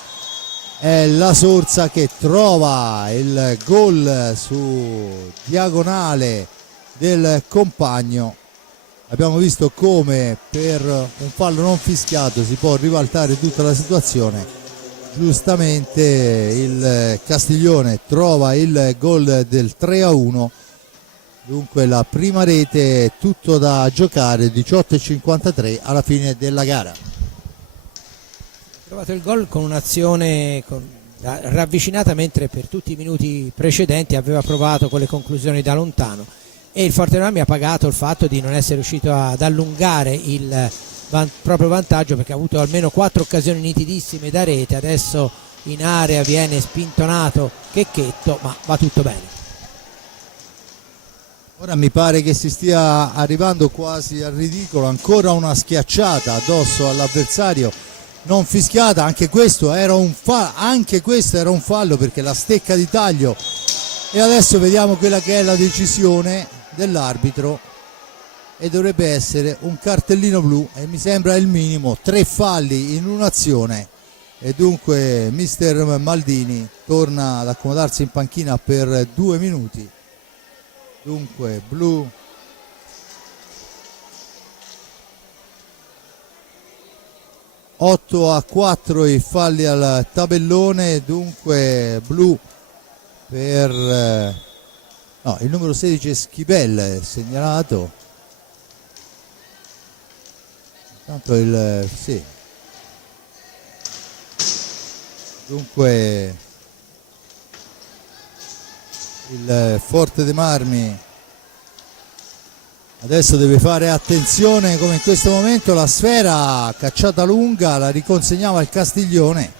è La Sorsa che trova il gol su diagonale del compagno. Abbiamo visto come per un fallo non fischiato si può ribaltare tutta la situazione. Giustamente il Castiglione trova il gol del 3-1. Dunque la prima rete, tutto da giocare, 18:53 alla fine della gara. Ha trovato il gol con un'azione ravvicinata, mentre per tutti i minuti precedenti aveva provato con le conclusioni da lontano, e il Forte dei Marmi ha pagato il fatto di non essere riuscito ad allungare il proprio vantaggio, perché ha avuto almeno 4 occasioni nitidissime da rete. Adesso in area viene spintonato Checchetto, ma va tutto bene. Ora mi pare che si stia arrivando quasi al ridicolo, ancora una schiacciata addosso all'avversario non fischiata, anche questo era un fallo perché la stecca di taglio. E adesso vediamo quella che è la decisione dell'arbitro e dovrebbe essere un cartellino blu, e mi sembra il minimo, 3 falli in un'azione, e dunque mister Maldini torna ad accomodarsi in panchina per 2 minuti. Dunque blu, (8-4) i falli al tabellone, dunque blu per il numero 16 Esquibel segnalato. Intanto dunque il Forte dei Marmi adesso deve fare attenzione, come in questo momento la sfera cacciata lunga la riconsegnava il Castiglione.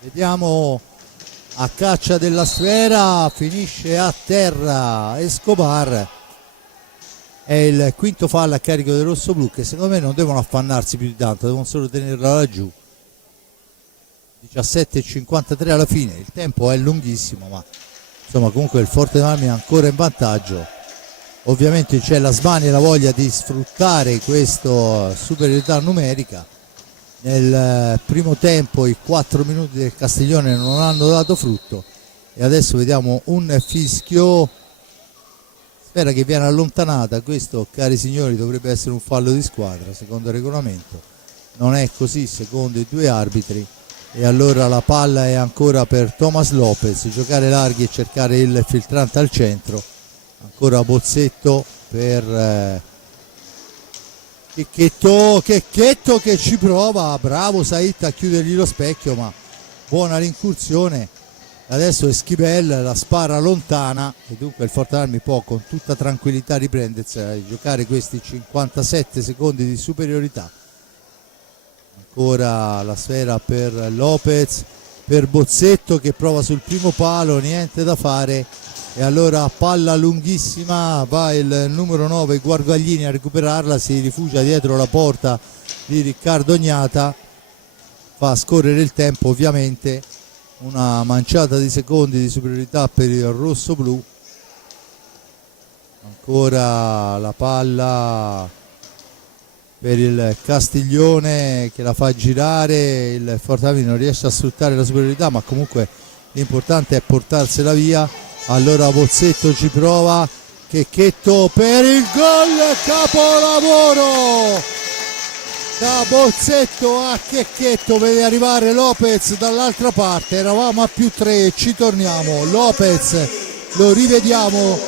Vediamo, a caccia della sfera, finisce a terra Escobar. È il quinto fallo a carico del rossoblu, che secondo me non devono affannarsi più di tanto, devono solo tenerla laggiù. 17:53 alla fine, il tempo è lunghissimo, ma insomma comunque il Forte dei Marmi è ancora in vantaggio. Ovviamente c'è la smania e la voglia di sfruttare questa superiorità numerica. Nel primo tempo i 4 minuti del Castiglione non hanno dato frutto e adesso vediamo un fischio Sfera che viene allontanata. Questo, cari signori, dovrebbe essere un fallo di squadra secondo il regolamento, non è così secondo i due arbitri, e allora la palla è ancora per Thomas Lopez, giocare larghi e cercare il filtrante al centro. Ancora Bozzetto per Checchetto che ci prova, bravo Sait a chiudergli lo specchio, ma buona l'incursione. Adesso Esquivel la spara lontana e dunque il Forte può con tutta tranquillità riprendersi a giocare questi 57 secondi di superiorità. Ancora la sfera per Lopez, per Bozzetto che prova sul primo palo, niente da fare, e allora palla lunghissima, va il numero 9 Guarguaglini a recuperarla, si rifugia dietro la porta di Riccardo Ognata, fa scorrere il tempo ovviamente. Una manciata di secondi di superiorità per il rosso-blu. Ancora la palla per il Castiglione che la fa girare, il Fortavino non riesce a sfruttare la superiorità, ma comunque l'importante è portarsela via. Allora Bozzetto ci prova, Checchetto per il gol, capolavoro da Bozzetto a Checchetto, vede arrivare Lopez dall'altra parte, eravamo a +3, ci torniamo, Lopez lo rivediamo,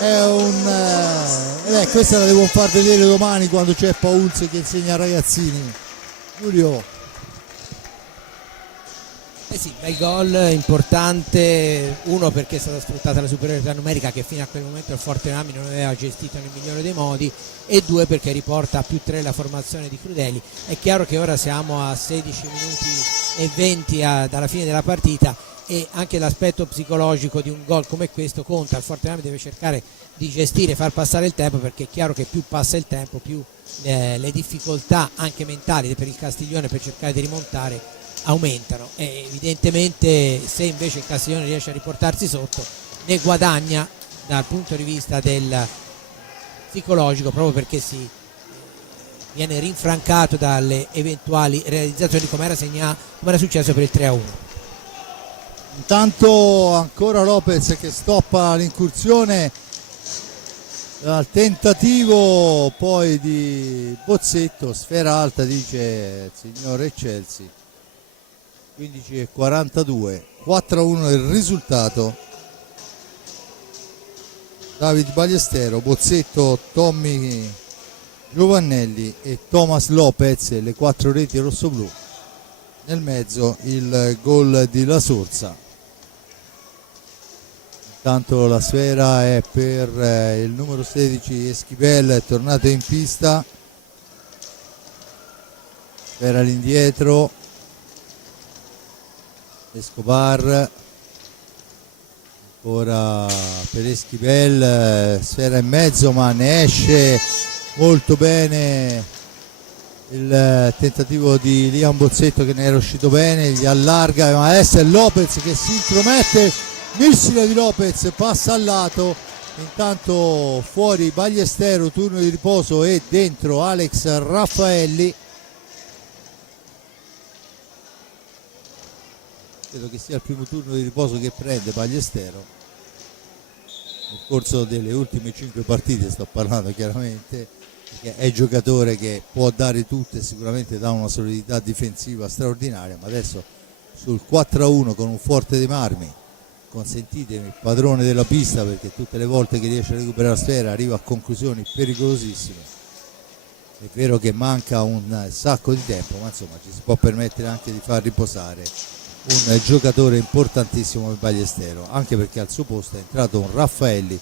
è questa la devo far vedere domani quando c'è Paulz che insegna ai ragazzini. Giulio. Sì, bel gol, importante, uno perché è stata sfruttata la superiorità numerica che fino a quel momento il Fortenami non aveva gestito nel migliore dei modi, e due perché riporta a +3 la formazione di Crudeli. È chiaro che ora siamo a 16 minuti e 20 dalla fine della partita, e anche l'aspetto psicologico di un gol come questo conta. Il Fortenami deve cercare di gestire, far passare il tempo, perché è chiaro che più passa il tempo più le difficoltà anche mentali per il Castiglione per cercare di rimontare aumentano, e evidentemente se invece il Castiglione riesce a riportarsi sotto ne guadagna dal punto di vista del psicologico, proprio perché si viene rinfrancato dalle eventuali realizzazioni come era successo per il 3-1. Intanto ancora Lopez che stoppa l'incursione dal tentativo poi di Bozzetto, sfera alta dice il signore Chelsea. 15:42, 4-1 il risultato. David Ballestero, Bozzetto, Tommy Giovannelli e Thomas Lopez, le 4 reti rossoblù. Nel mezzo il gol di La Sorsa. Intanto la sfera è per il numero 16 Esquivel, è tornato in pista. Sfera all'indietro. Escobar, ancora per Esquivel, sfera in mezzo ma ne esce molto bene il tentativo di Liam Bozzetto che ne era uscito bene, gli allarga, ma adesso è Lopez che si intromette, missile di Lopez, passa al lato, intanto fuori Ballestero, turno di riposo, e dentro Alex Raffaelli. Credo che sia il primo turno di riposo che prende Ballestero nel corso delle ultime 5 partite, sto parlando chiaramente, perché è giocatore che può dare tutto e sicuramente dà una solidità difensiva straordinaria, ma adesso sul 4-1 con un Forte dei Marmi, consentitemi, padrone della pista, perché tutte le volte che riesce a recuperare la sfera arriva a conclusioni pericolosissime. È vero che manca un sacco di tempo, ma insomma ci si può permettere anche di far riposare un giocatore importantissimo come Ballestero, anche perché al suo posto è entrato un Raffaelli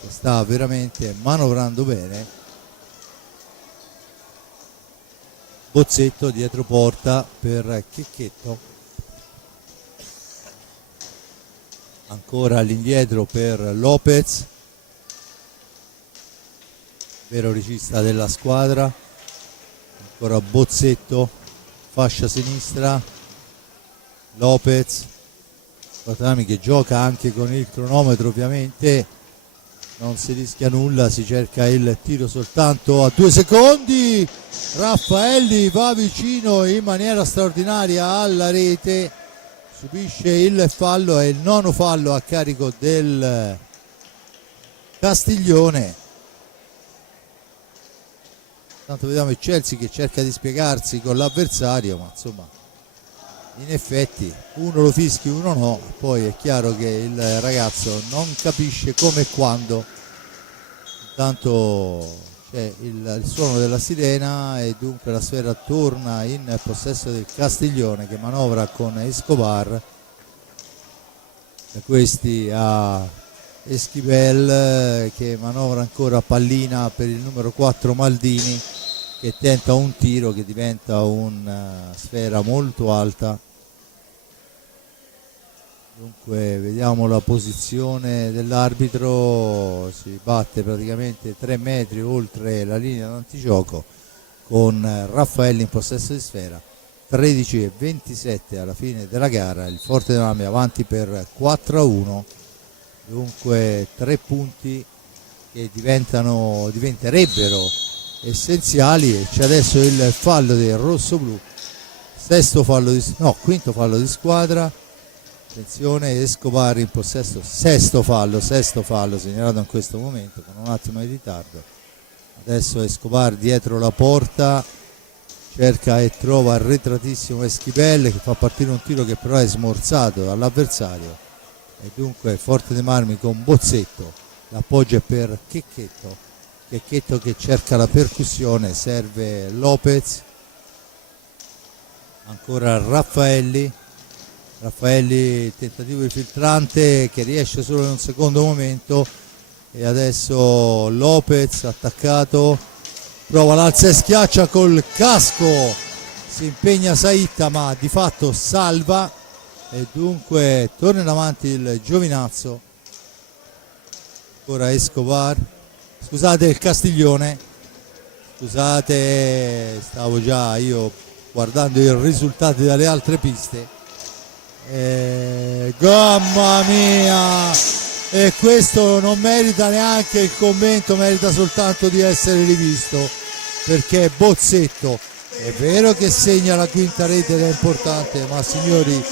che sta veramente manovrando bene. Bozzetto dietro porta per Checchetto, ancora all'indietro per Lopez, vero regista della squadra. Ancora Bozzetto, fascia sinistra, Lopez, Fatami che gioca anche con il cronometro, ovviamente non si rischia nulla, si cerca il tiro soltanto a 2 secondi. Raffaelli va vicino in maniera straordinaria alla rete, subisce il fallo, è il 9° fallo a carico del Castiglione. Tanto vediamo il Chelsea che cerca di spiegarsi con l'avversario, ma insomma in effetti uno lo fischi, uno no. Poi è chiaro che il ragazzo non capisce come e quando. Intanto c'è il suono della sirena e dunque la sfera torna in possesso del Castiglione, che manovra con Escobar. Da questi a Esquivel che manovra ancora pallina per il numero 4 Maldini, che tenta un tiro che diventa una sfera molto alta. Dunque vediamo la posizione dell'arbitro, si batte praticamente 3 metri oltre la linea d'antigioco con Raffaelli in possesso di sfera. 13:27 alla fine della gara, il Forte dei Marmi avanti per 4-1. Dunque 3 punti che diventerebbero essenziali, e c'è adesso il fallo del rossoblu, quinto fallo di squadra. Attenzione, Escobar in possesso, sesto fallo segnalato in questo momento con un attimo di ritardo. Adesso Escobar dietro la porta, cerca e trova arretratissimo Esquivel, che fa partire un tiro che però è smorzato dall'avversario. E dunque Forte dei Marmi con Bozzetto, l'appoggio è per Checchetto che cerca la percussione, serve Lopez, ancora Raffaelli, tentativo di filtrante che riesce solo in un secondo momento, e adesso Lopez attaccato, prova l'alza e schiaccia col casco, si impegna Saitta ma di fatto salva, e dunque torna in avanti il Giovinazzo. Ancora Escobar, scusate il Castiglione, scusate, stavo già io guardando i risultati dalle altre piste. Mamma mia, e questo non merita neanche il commento, merita soltanto di essere rivisto, perché Bozzetto è vero che segna la quinta rete ed è importante, ma signori,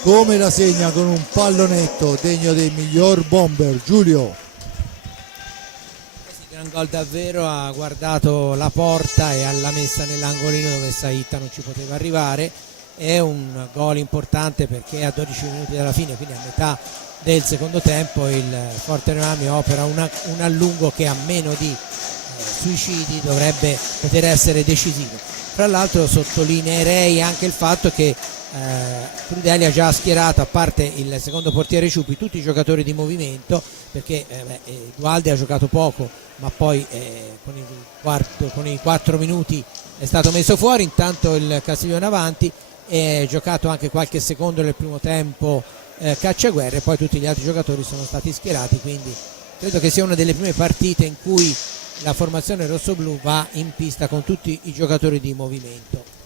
come la segna con un pallonetto degno dei miglior bomber. Giulio, gran gol davvero, ha guardato la porta e l'ha messa nell'angolino dove Saitta non ci poteva arrivare. È un gol importante perché a 12 minuti dalla fine, quindi a metà del secondo tempo, il Forte dei Marmi opera un allungo che a meno di suicidi dovrebbe poter essere decisivo. Tra l'altro sottolineerei anche il fatto che Crudeli ha già schierato, a parte il secondo portiere Ciupi, tutti i giocatori di movimento, perché Dualdi ha giocato poco, ma poi con i 4 minuti è stato messo fuori. Intanto il Castiglione avanti, è giocato anche qualche secondo nel primo tempo Cacciaguerra, e poi tutti gli altri giocatori sono stati schierati, quindi credo che sia una delle prime partite in cui la formazione rossoblu va in pista con tutti i giocatori di movimento.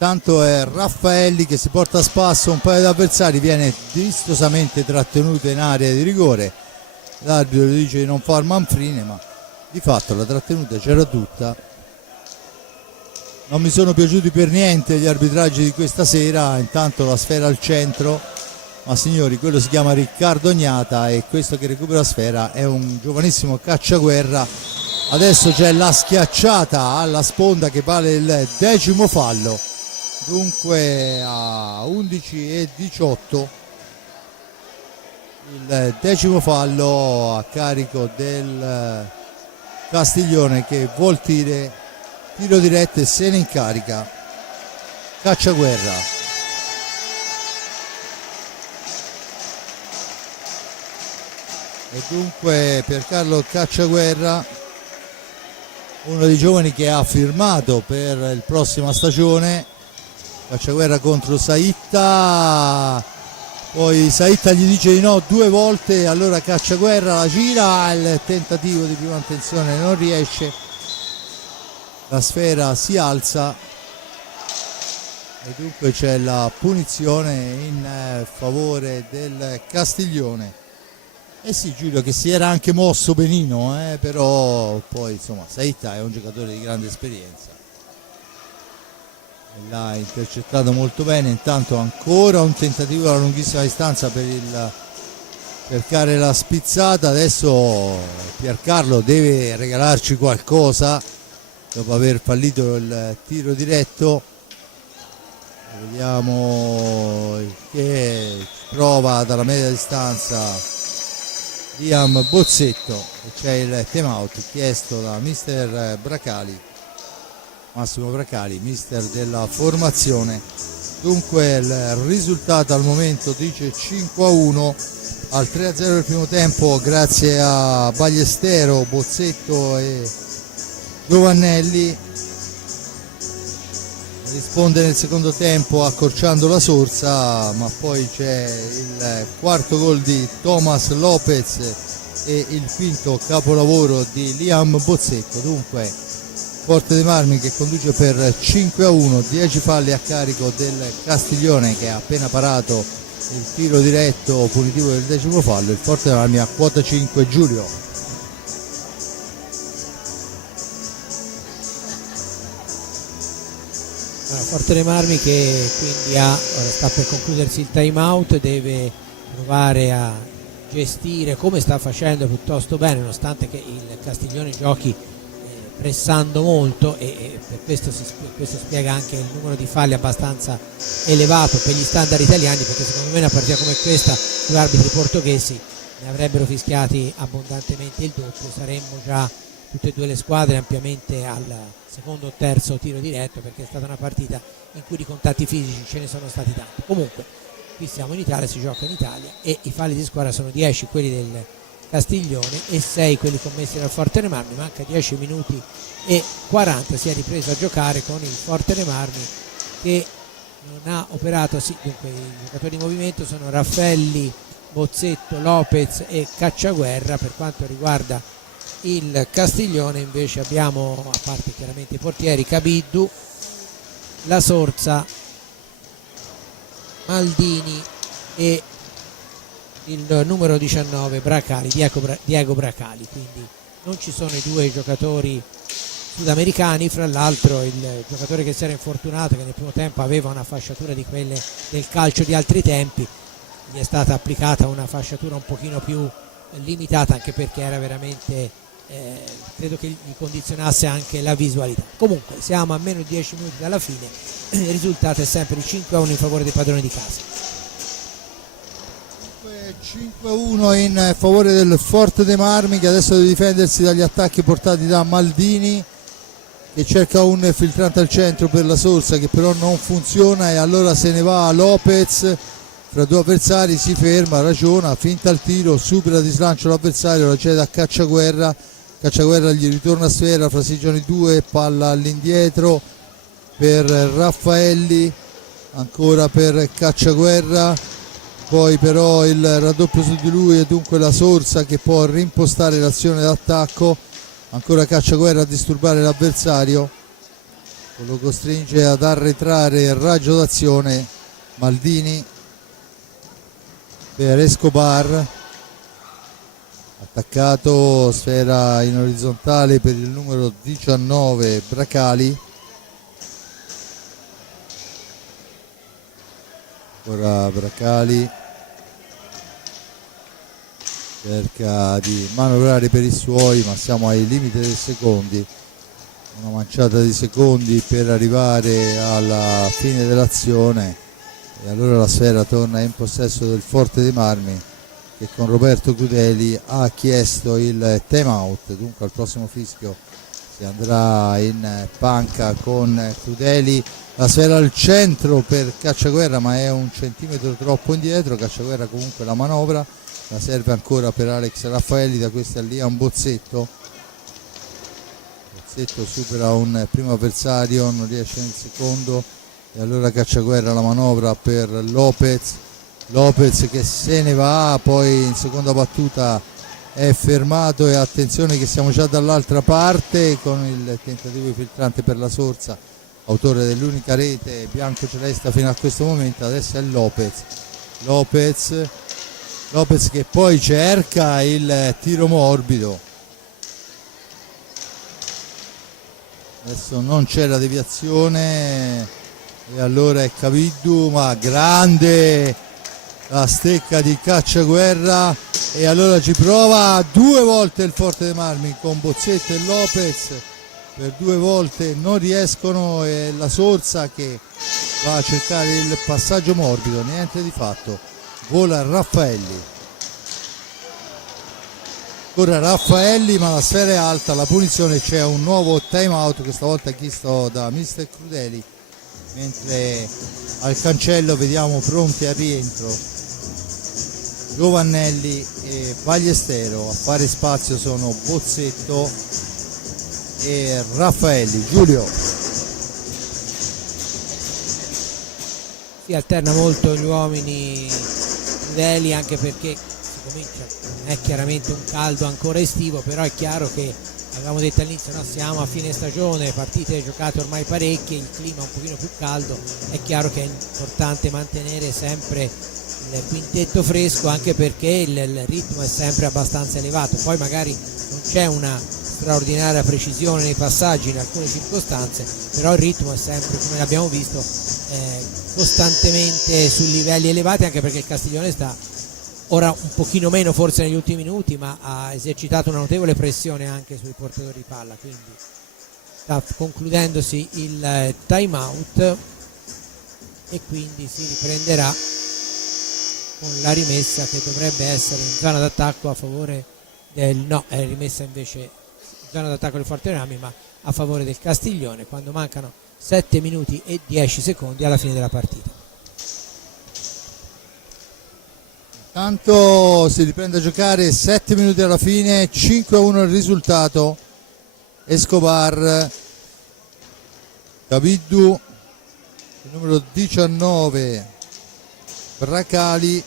tanto è Raffaelli che si porta a spasso un paio di avversari, viene vistosamente trattenuto in area di rigore, l'arbitro dice di non far manfrine, ma di fatto la trattenuta c'era tutta. Non mi sono piaciuti per niente gli arbitraggi di questa sera. Intanto la sfera al centro, ma signori, quello si chiama Riccardo Ognata, e questo che recupera la sfera è un giovanissimo Cacciaguerra. Adesso c'è la schiacciata alla sponda che vale il 10° fallo, dunque a 11:18 il 10° fallo a carico del Castiglione, che vuol tiro diretto e se ne incarica Cacciaguerra. E dunque per Carlo Cacciaguerra, uno dei giovani che ha firmato per la prossima stagione. Cacciaguerra contro Saitta, poi Saitta gli dice di no 2 volte, allora Cacciaguerra la gira, il tentativo di prima intenzione non riesce, la sfera si alza e dunque c'è la punizione in favore del Castiglione. Eh sì, Giulio, che si era anche mosso benino, però poi insomma Saitta è un giocatore di grande esperienza. l'ha intercettato molto bene. Intanto ancora un tentativo alla lunghissima distanza per cercare la spizzata. Adesso Piercarlo deve regalarci qualcosa dopo aver fallito il tiro diretto. Vediamo che prova dalla media distanza Liam Bozzetto, e c'è il time out chiesto da mister Bracali, Massimo Bracali, mister della formazione. Dunque il risultato al momento dice 5-1 al 3-0 del primo tempo, grazie a Ballestero, Bozzetto e Giovannelli. Risponde nel secondo tempo accorciando la sorsa, ma poi c'è il quarto gol di Thomas Lopez e il quinto capolavoro di Liam Bozzetto. Dunque Forte dei Marmi che conduce per 5-1, 10 falli a carico del Castiglione che ha appena parato il tiro diretto punitivo del 10° fallo. Il Forte dei Marmi a quota 5. Giulio. Forte dei Marmi che quindi sta per concludersi il time out, deve provare a gestire, come sta facendo piuttosto bene, nonostante che il Castiglione giochi pressando molto, e per questo spiega anche il numero di falli abbastanza elevato per gli standard italiani, perché secondo me una partita come questa gli arbitri portoghesi ne avrebbero fischiati abbondantemente il doppio. Saremmo già tutte e due le squadre ampiamente al secondo o terzo tiro diretto, perché è stata una partita in cui di contatti fisici ce ne sono stati tanti. Comunque qui siamo in Italia, si gioca in Italia, e i falli di squadra sono 10 quelli del Castiglione e 6 quelli commessi dal Forte dei Marmi. Manca 10 minuti e 40, si è ripreso a giocare con il Forte dei Marmi che non ha operato. Dunque i giocatori di movimento sono Raffelli, Bozzetto, Lopez e Cacciaguerra. Per quanto riguarda il Castiglione invece abbiamo, a parte chiaramente i portieri, Cabiddu, La Sorza, Maldini e il numero 19 Bracali, Diego Bracali. Quindi non ci sono i due giocatori sudamericani. Fra l'altro il giocatore che si era infortunato, che nel primo tempo aveva una fasciatura di quelle del calcio di altri tempi, gli è stata applicata una fasciatura un pochino più limitata, anche perché era veramente credo che gli condizionasse anche la visualità. Comunque siamo a meno di 10 minuti dalla fine, il risultato è sempre di 5-1 in favore dei padroni di casa. 5-1 in favore del Forte dei Marmi, che adesso deve difendersi dagli attacchi portati da Maldini, che cerca un filtrante al centro per La Sorsa, che però non funziona, e allora se ne va Lopez fra due avversari, si ferma, ragiona, finta il tiro, supera di slancio l'avversario, la cede a Cacciaguerra. Cacciaguerra gli ritorna a sfera, fra Sigioni 2, palla all'indietro per Raffaelli, ancora per Cacciaguerra, poi però il raddoppio su di lui e dunque La Sorsa che può rimpostare l'azione d'attacco. Ancora Cacciaguerra a disturbare l'avversario, lo costringe ad arretrare il raggio d'azione. Maldini per Escobar, attaccato, sfera in orizzontale per il numero 19 Bracali. Ora Bracali cerca di manovrare per i suoi, ma siamo ai limiti dei secondi, una manciata di secondi per arrivare alla fine dell'azione, e allora la sfera torna in possesso del Forte dei Marmi, che con Roberto Crudeli ha chiesto il time out. Dunque al prossimo fischio si andrà in panca con Crudeli. La sfera al centro per Cacciaguerra, ma è un centimetro troppo indietro. Cacciaguerra comunque la manovra, la serve ancora per Alex Raffaelli, da questa Liam Bozzetto. Bozzetto supera un primo avversario, non riesce nel secondo, e allora Cacciaguerra la manovra per Lopez che se ne va, poi in seconda battuta è fermato, e attenzione che siamo già dall'altra parte con il tentativo di filtrante per La Sorsa, autore dell'unica rete bianco-celeste fino a questo momento. Adesso è Lopez che poi cerca il tiro morbido. Adesso non c'è la deviazione, e allora è Cabiddu, ma grande la stecca di Cacciaguerra, e allora ci prova due volte il Forte dei Marmi con Bozzetto e Lopez, per due volte non riescono, e la Sorsa che va a cercare il passaggio morbido, niente di fatto, vola Raffaelli. Ora Raffaelli, ma la sfera è alta, la punizione, c'è un nuovo time out, questa volta chiesto da mister Crudeli, mentre al cancello vediamo pronti al rientro Giovannelli e Ballestero. A fare spazio sono Bozzetto e Raffaelli. Giulio. Si alterna molto gli uomini Crudeli, anche perché si comincia, non è chiaramente un caldo ancora estivo, però è chiaro che, avevamo detto all'inizio, no, siamo a fine stagione, partite giocate ormai parecchie, il clima è un pochino più caldo, è chiaro che è importante mantenere sempre il quintetto fresco, anche perché il ritmo è sempre abbastanza elevato. Poi magari non c'è una straordinaria precisione nei passaggi in alcune circostanze, però il ritmo è sempre, come abbiamo visto, costantemente su livelli elevati, anche perché il Castiglione sta ora un pochino meno forse negli ultimi minuti, ma ha esercitato una notevole pressione anche sui portatori di palla, quindi sta concludendosi il time out e quindi si riprenderà con la rimessa che dovrebbe essere in zona d'attacco a favore del, no, è rimessa invece in zona d'attacco del Forte dei Marmi, ma a favore del Castiglione, quando mancano 7 minuti e 10 secondi alla fine della partita. Intanto si riprende a giocare, 7 minuti alla fine, 5-1 il risultato. Escobar, Cabiddu, il numero 19 Bracali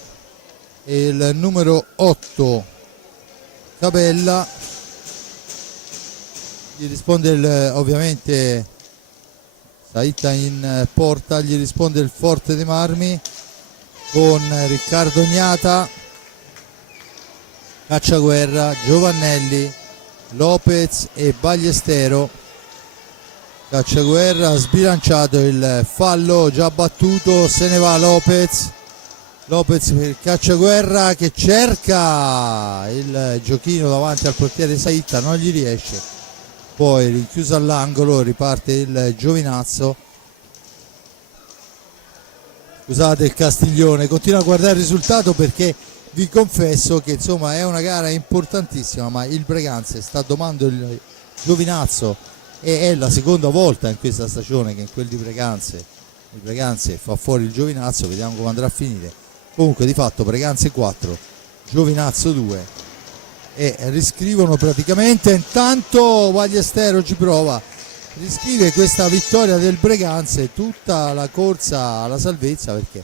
e il numero 8 Cabella. Gli risponde ovviamente Saita in porta, gli risponde il Forte dei Marmi con Riccardo Gnata, Cacciaguerra, Giovannelli, Lopez e Ballestero. Cacciaguerra ha sbilanciato il fallo già battuto, se ne va Lopez per Cacciaguerra che cerca il giochino davanti al portiere Saita, non gli riesce, poi rinchiuso all'angolo, riparte il Giovinazzo. Scusate il Castiglione, continua a guardare il risultato perché vi confesso che insomma è una gara importantissima, ma il Breganze sta domando il Giovinazzo e è la seconda volta in questa stagione che in quel di Breganze il Breganze fa fuori il Giovinazzo, vediamo come andrà a finire. Comunque di fatto Breganze 4, Giovinazzo 2 e riscrivono praticamente. Intanto Ballestero ci prova, riscrive questa vittoria del Breganze, tutta la corsa alla salvezza, perché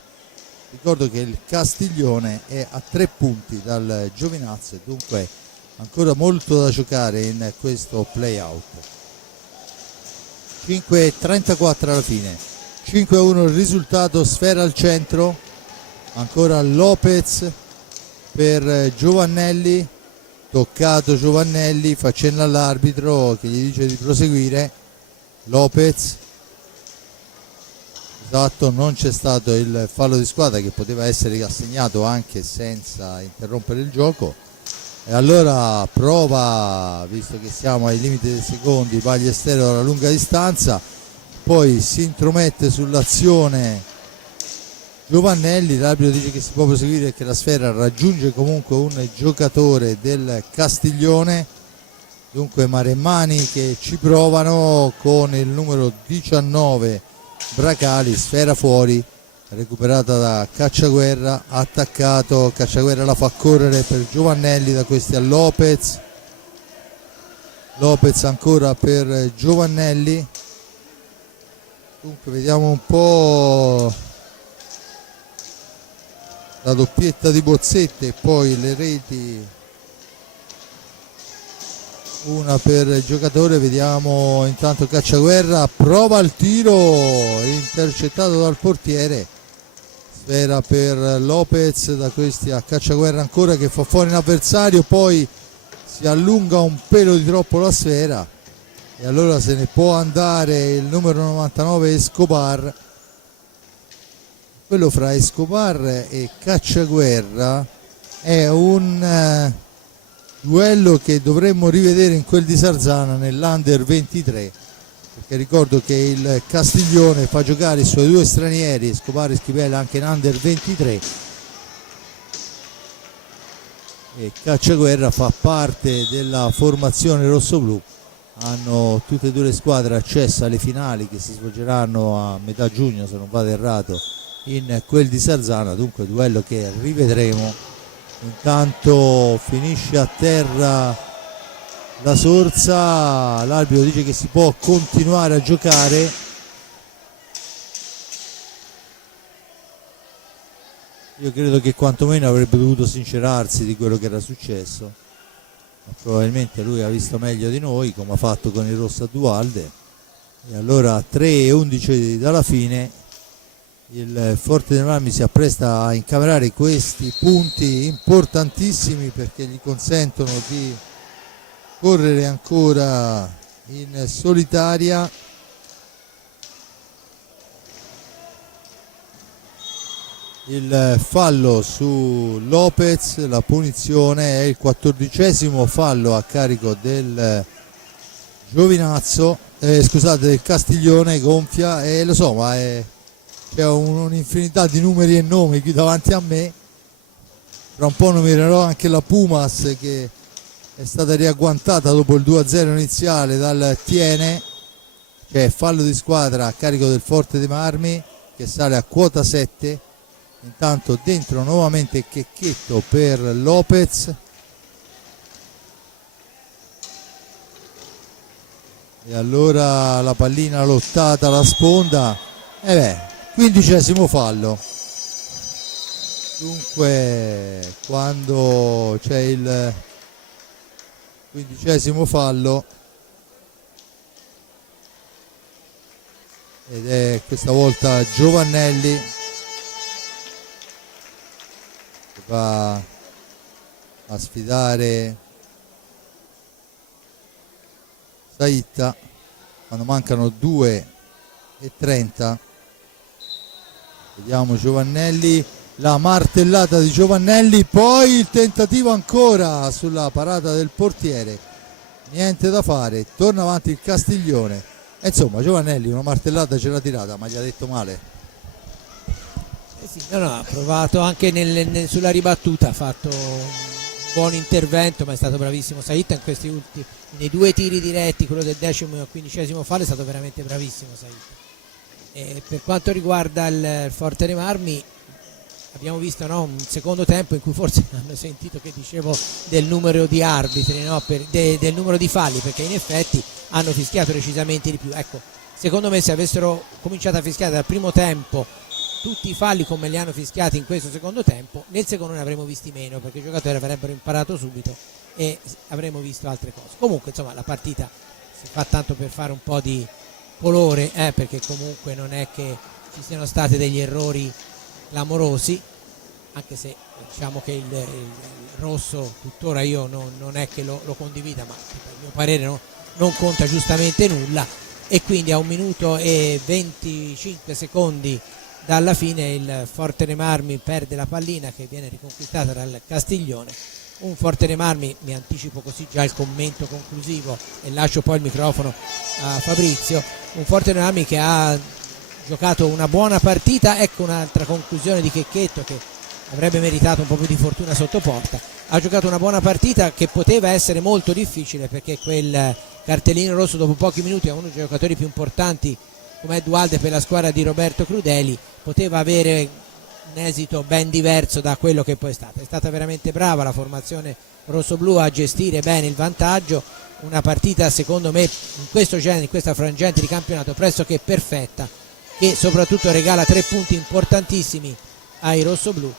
ricordo che il Castiglione è a 3 punti dal Giovinazzo e dunque ancora molto da giocare in questo play-out. 5:34 alla fine, 5-1 il risultato. Sfera al centro, ancora Lopez per Giovannelli, toccato Giovannelli, facendo all'arbitro che gli dice di proseguire. Lopez, esatto, non c'è stato il fallo di squadra che poteva essere assegnato anche senza interrompere il gioco, e allora prova, visto che siamo ai limiti dei secondi, Ballestero dalla lunga distanza, poi si intromette sull'azione Giovannelli, l'arbitro dice che si può proseguire e che la sfera raggiunge comunque un giocatore del Castiglione. Dunque Maremmani che ci provano con il numero 19 Bracali, sfera fuori, recuperata da Cacciaguerra, attaccato, Cacciaguerra la fa correre per Giovannelli, da questi a Lopez, Lopez ancora per Giovannelli. Dunque vediamo un po' la doppietta di Bozzetto e poi le reti, una per il giocatore. Vediamo intanto Cacciaguerra, prova il tiro intercettato dal portiere, sfera per Lopez, da questi a Cacciaguerra ancora che fa fuori un avversario, poi si allunga un pelo di troppo la sfera e allora se ne può andare il numero 99 Escobar, quello fra Escobar e Cacciaguerra è un duello che dovremmo rivedere in quel di Sarzana nell'Under 23, perché ricordo che il Castiglione fa giocare i suoi due stranieri, Escobar e Schipella, anche in Under 23, e Cacciaguerra fa parte della formazione rossoblù. Hanno tutte e due le squadre accesso alle finali che si svolgeranno a metà giugno, se non vado errato, in quel di Sarzana, dunque duello che rivedremo. Intanto finisce a terra la sorsa, l'arbitro dice che si può continuare a giocare. Io credo che quantomeno avrebbe dovuto sincerarsi di quello che era successo, ma probabilmente lui ha visto meglio di noi, come ha fatto con il rosso a Dualde. E allora 3:11 dalla fine il Forte dei Marmi si appresta a incamerare questi punti importantissimi, perché gli consentono di correre ancora in solitaria. Il fallo su Lopez, la punizione, è il 14° fallo a carico del Giovinazzo, scusate, del Castiglione, gonfia, e lo so, ma c'è un'infinità di numeri e nomi qui davanti a me. Tra un po' numererò anche la Pumas, che è stata riagguantata dopo il 2-0 iniziale dal Tiene. C'è fallo di squadra a carico del Forte dei Marmi, che sale a quota 7. Intanto dentro nuovamente Checchetto per Lopez, e allora la pallina lottata alla sponda, 15° fallo. Dunque quando c'è il 15° fallo, ed è questa volta Giovannelli che va a sfidare Saitta quando mancano 2:30. Vediamo Giovannelli, la martellata di Giovannelli, poi il tentativo ancora sulla parata del portiere, niente da fare, torna avanti il Castiglione. E insomma Giovannelli una martellata ce l'ha tirata, ma gli ha detto male. Sì, no, ha provato anche sulla ribattuta, ha fatto un buon intervento, ma è stato bravissimo Saitta in questi ultimi, nei due tiri diretti, quello del 10° e 15° fallo, è stato veramente bravissimo Saitta. E per quanto riguarda il Forte dei Marmi, abbiamo visto, no, un secondo tempo in cui forse hanno sentito che dicevo del numero di arbitri, no, del numero di falli, perché in effetti hanno fischiato decisamente di più. Ecco, secondo me se avessero cominciato a fischiare dal primo tempo tutti i falli come li hanno fischiati in questo secondo tempo, nel secondo ne avremmo visti meno, perché i giocatori avrebbero imparato subito e avremmo visto altre cose. Comunque insomma la partita si fa tanto per fare un po' di colore, perché comunque non è che ci siano stati degli errori clamorosi, anche se diciamo che il rosso tuttora io non è che lo condivida, ma a mio parere non conta giustamente nulla, e quindi a 1 minuto e 25 secondi dalla fine il Forte dei Marmi perde la pallina, che viene riconquistata dal Castiglione. Un Forte dei Marmi, mi anticipo così già il commento conclusivo e lascio poi il microfono a Fabrizio, un Forte dei Marmi che ha giocato una buona partita. Ecco un'altra conclusione di Checchetto, che avrebbe meritato un po' più di fortuna sotto porta. Ha giocato una buona partita che poteva essere molto difficile, perché quel cartellino rosso dopo pochi minuti a uno dei giocatori più importanti come Dualde per la squadra di Roberto Crudeli poteva avere un esito ben diverso da quello che poi è stato. È stata veramente brava la formazione rossoblù a gestire bene il vantaggio, una partita secondo me in questo genere, in questa frangente di campionato pressoché perfetta, che soprattutto regala 3 punti importantissimi ai rossoblù,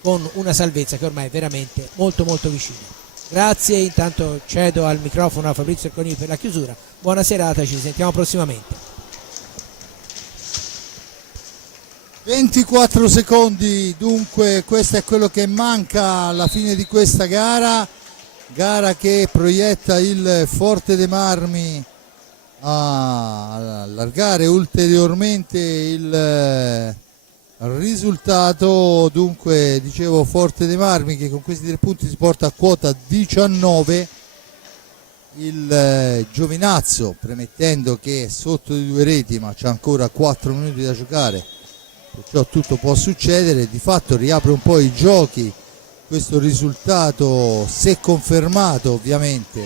con una salvezza che ormai è veramente molto molto vicina. Grazie, intanto cedo al microfono a Fabrizio Erconi per la chiusura. Buona serata, ci sentiamo prossimamente. 24 secondi, dunque questo è quello che manca alla fine di questa gara che proietta il Forte dei Marmi a allargare ulteriormente il Risultato dunque, dicevo, Forte dei Marmi che con questi 3 punti si porta a quota 19. Il Giovinazzo, premettendo che è sotto di 2 reti ma c'è ancora 4 minuti da giocare, perciò tutto può succedere, di fatto riapre un po' i giochi questo risultato, se confermato ovviamente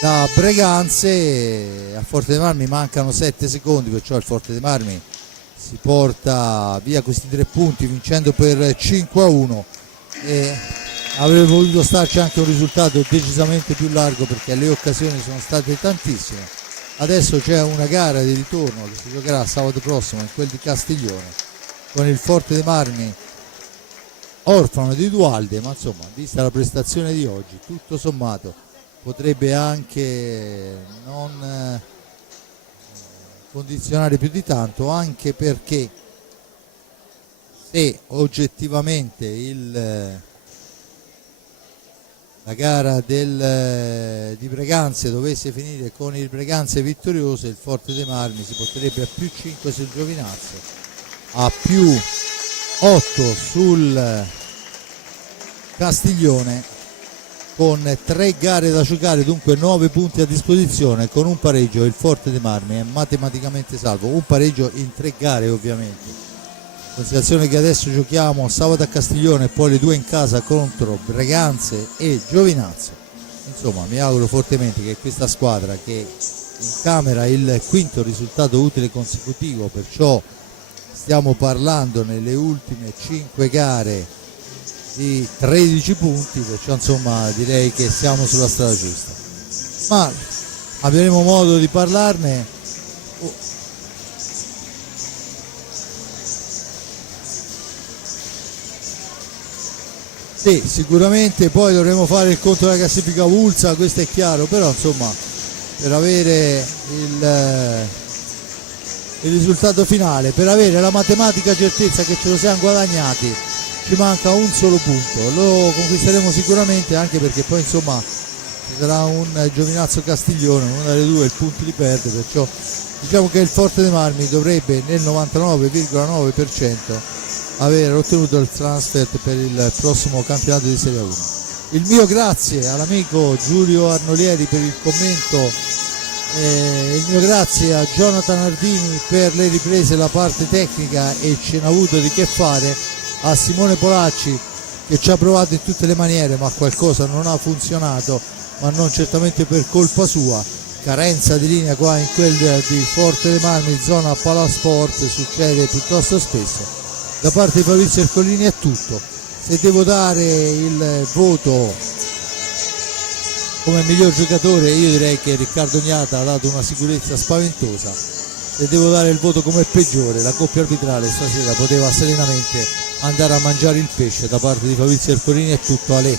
da Breganze. A Forte dei Marmi mancano 7 secondi, perciò il Forte dei Marmi si porta via questi 3 punti vincendo per 5-1 e avrebbe voluto starci anche un risultato decisamente più largo perché le occasioni sono state tantissime. Adesso c'è una gara di ritorno che si giocherà sabato prossimo in quel di Castiglione con il Forte dei Marmi orfano di Dualde, ma insomma, vista la prestazione di oggi, tutto sommato potrebbe anche non condizionare più di tanto, anche perché se oggettivamente la gara di Breganze dovesse finire con il Breganze vittorioso, il Forte dei Marmi si porterebbe a più 5 sul Giovinazzo, a più 8 sul Castiglione, con 3 gare da giocare, dunque 9 punti a disposizione. Con un pareggio il Forte dei Marmi è matematicamente salvo, un pareggio in 3 gare ovviamente, considerazione che adesso giochiamo sabato a Castiglione e poi le 2 in casa contro Breganze e Giovinazzo. Insomma, mi auguro fortemente che questa squadra, che incamera il 5º risultato utile consecutivo, perciò stiamo parlando nelle ultime 5 gare di 13 punti, perciò insomma direi che siamo sulla strada giusta, ma avremo modo di parlarne. Sì, sicuramente poi dovremo fare il conto della classifica Vulsa, questo è chiaro, però insomma per avere il risultato finale, per avere la matematica certezza che ce lo siamo guadagnati, ci manca un solo punto, lo conquisteremo sicuramente, anche perché poi insomma ci sarà un Giovinazzo Castiglione, una delle due il punto li perde, perciò diciamo che il Forte dei Marmi dovrebbe nel 99,9% aver ottenuto il transfer per il prossimo campionato di Serie 1. Il mio grazie all'amico Giulio Arnolieri per il commento, il mio grazie a Jonathan Ardini per le riprese, la parte tecnica, e ce n'ha avuto di che fare, a Simone Polacci che ci ha provato in tutte le maniere ma qualcosa non ha funzionato, ma non certamente per colpa sua, carenza di linea qua in quel di Forte dei Marmi, zona Palasport, succede piuttosto spesso. Da parte di Fabrizio Ercolini è tutto. Se devo dare il voto come miglior giocatore, io direi che Riccardo Gnata ha dato una sicurezza spaventosa. Se devo dare il voto come peggiore, la coppia arbitrale stasera poteva serenamente andare a mangiare il pesce. Da parte di Fabrizio Ercolini è tutto, Ale.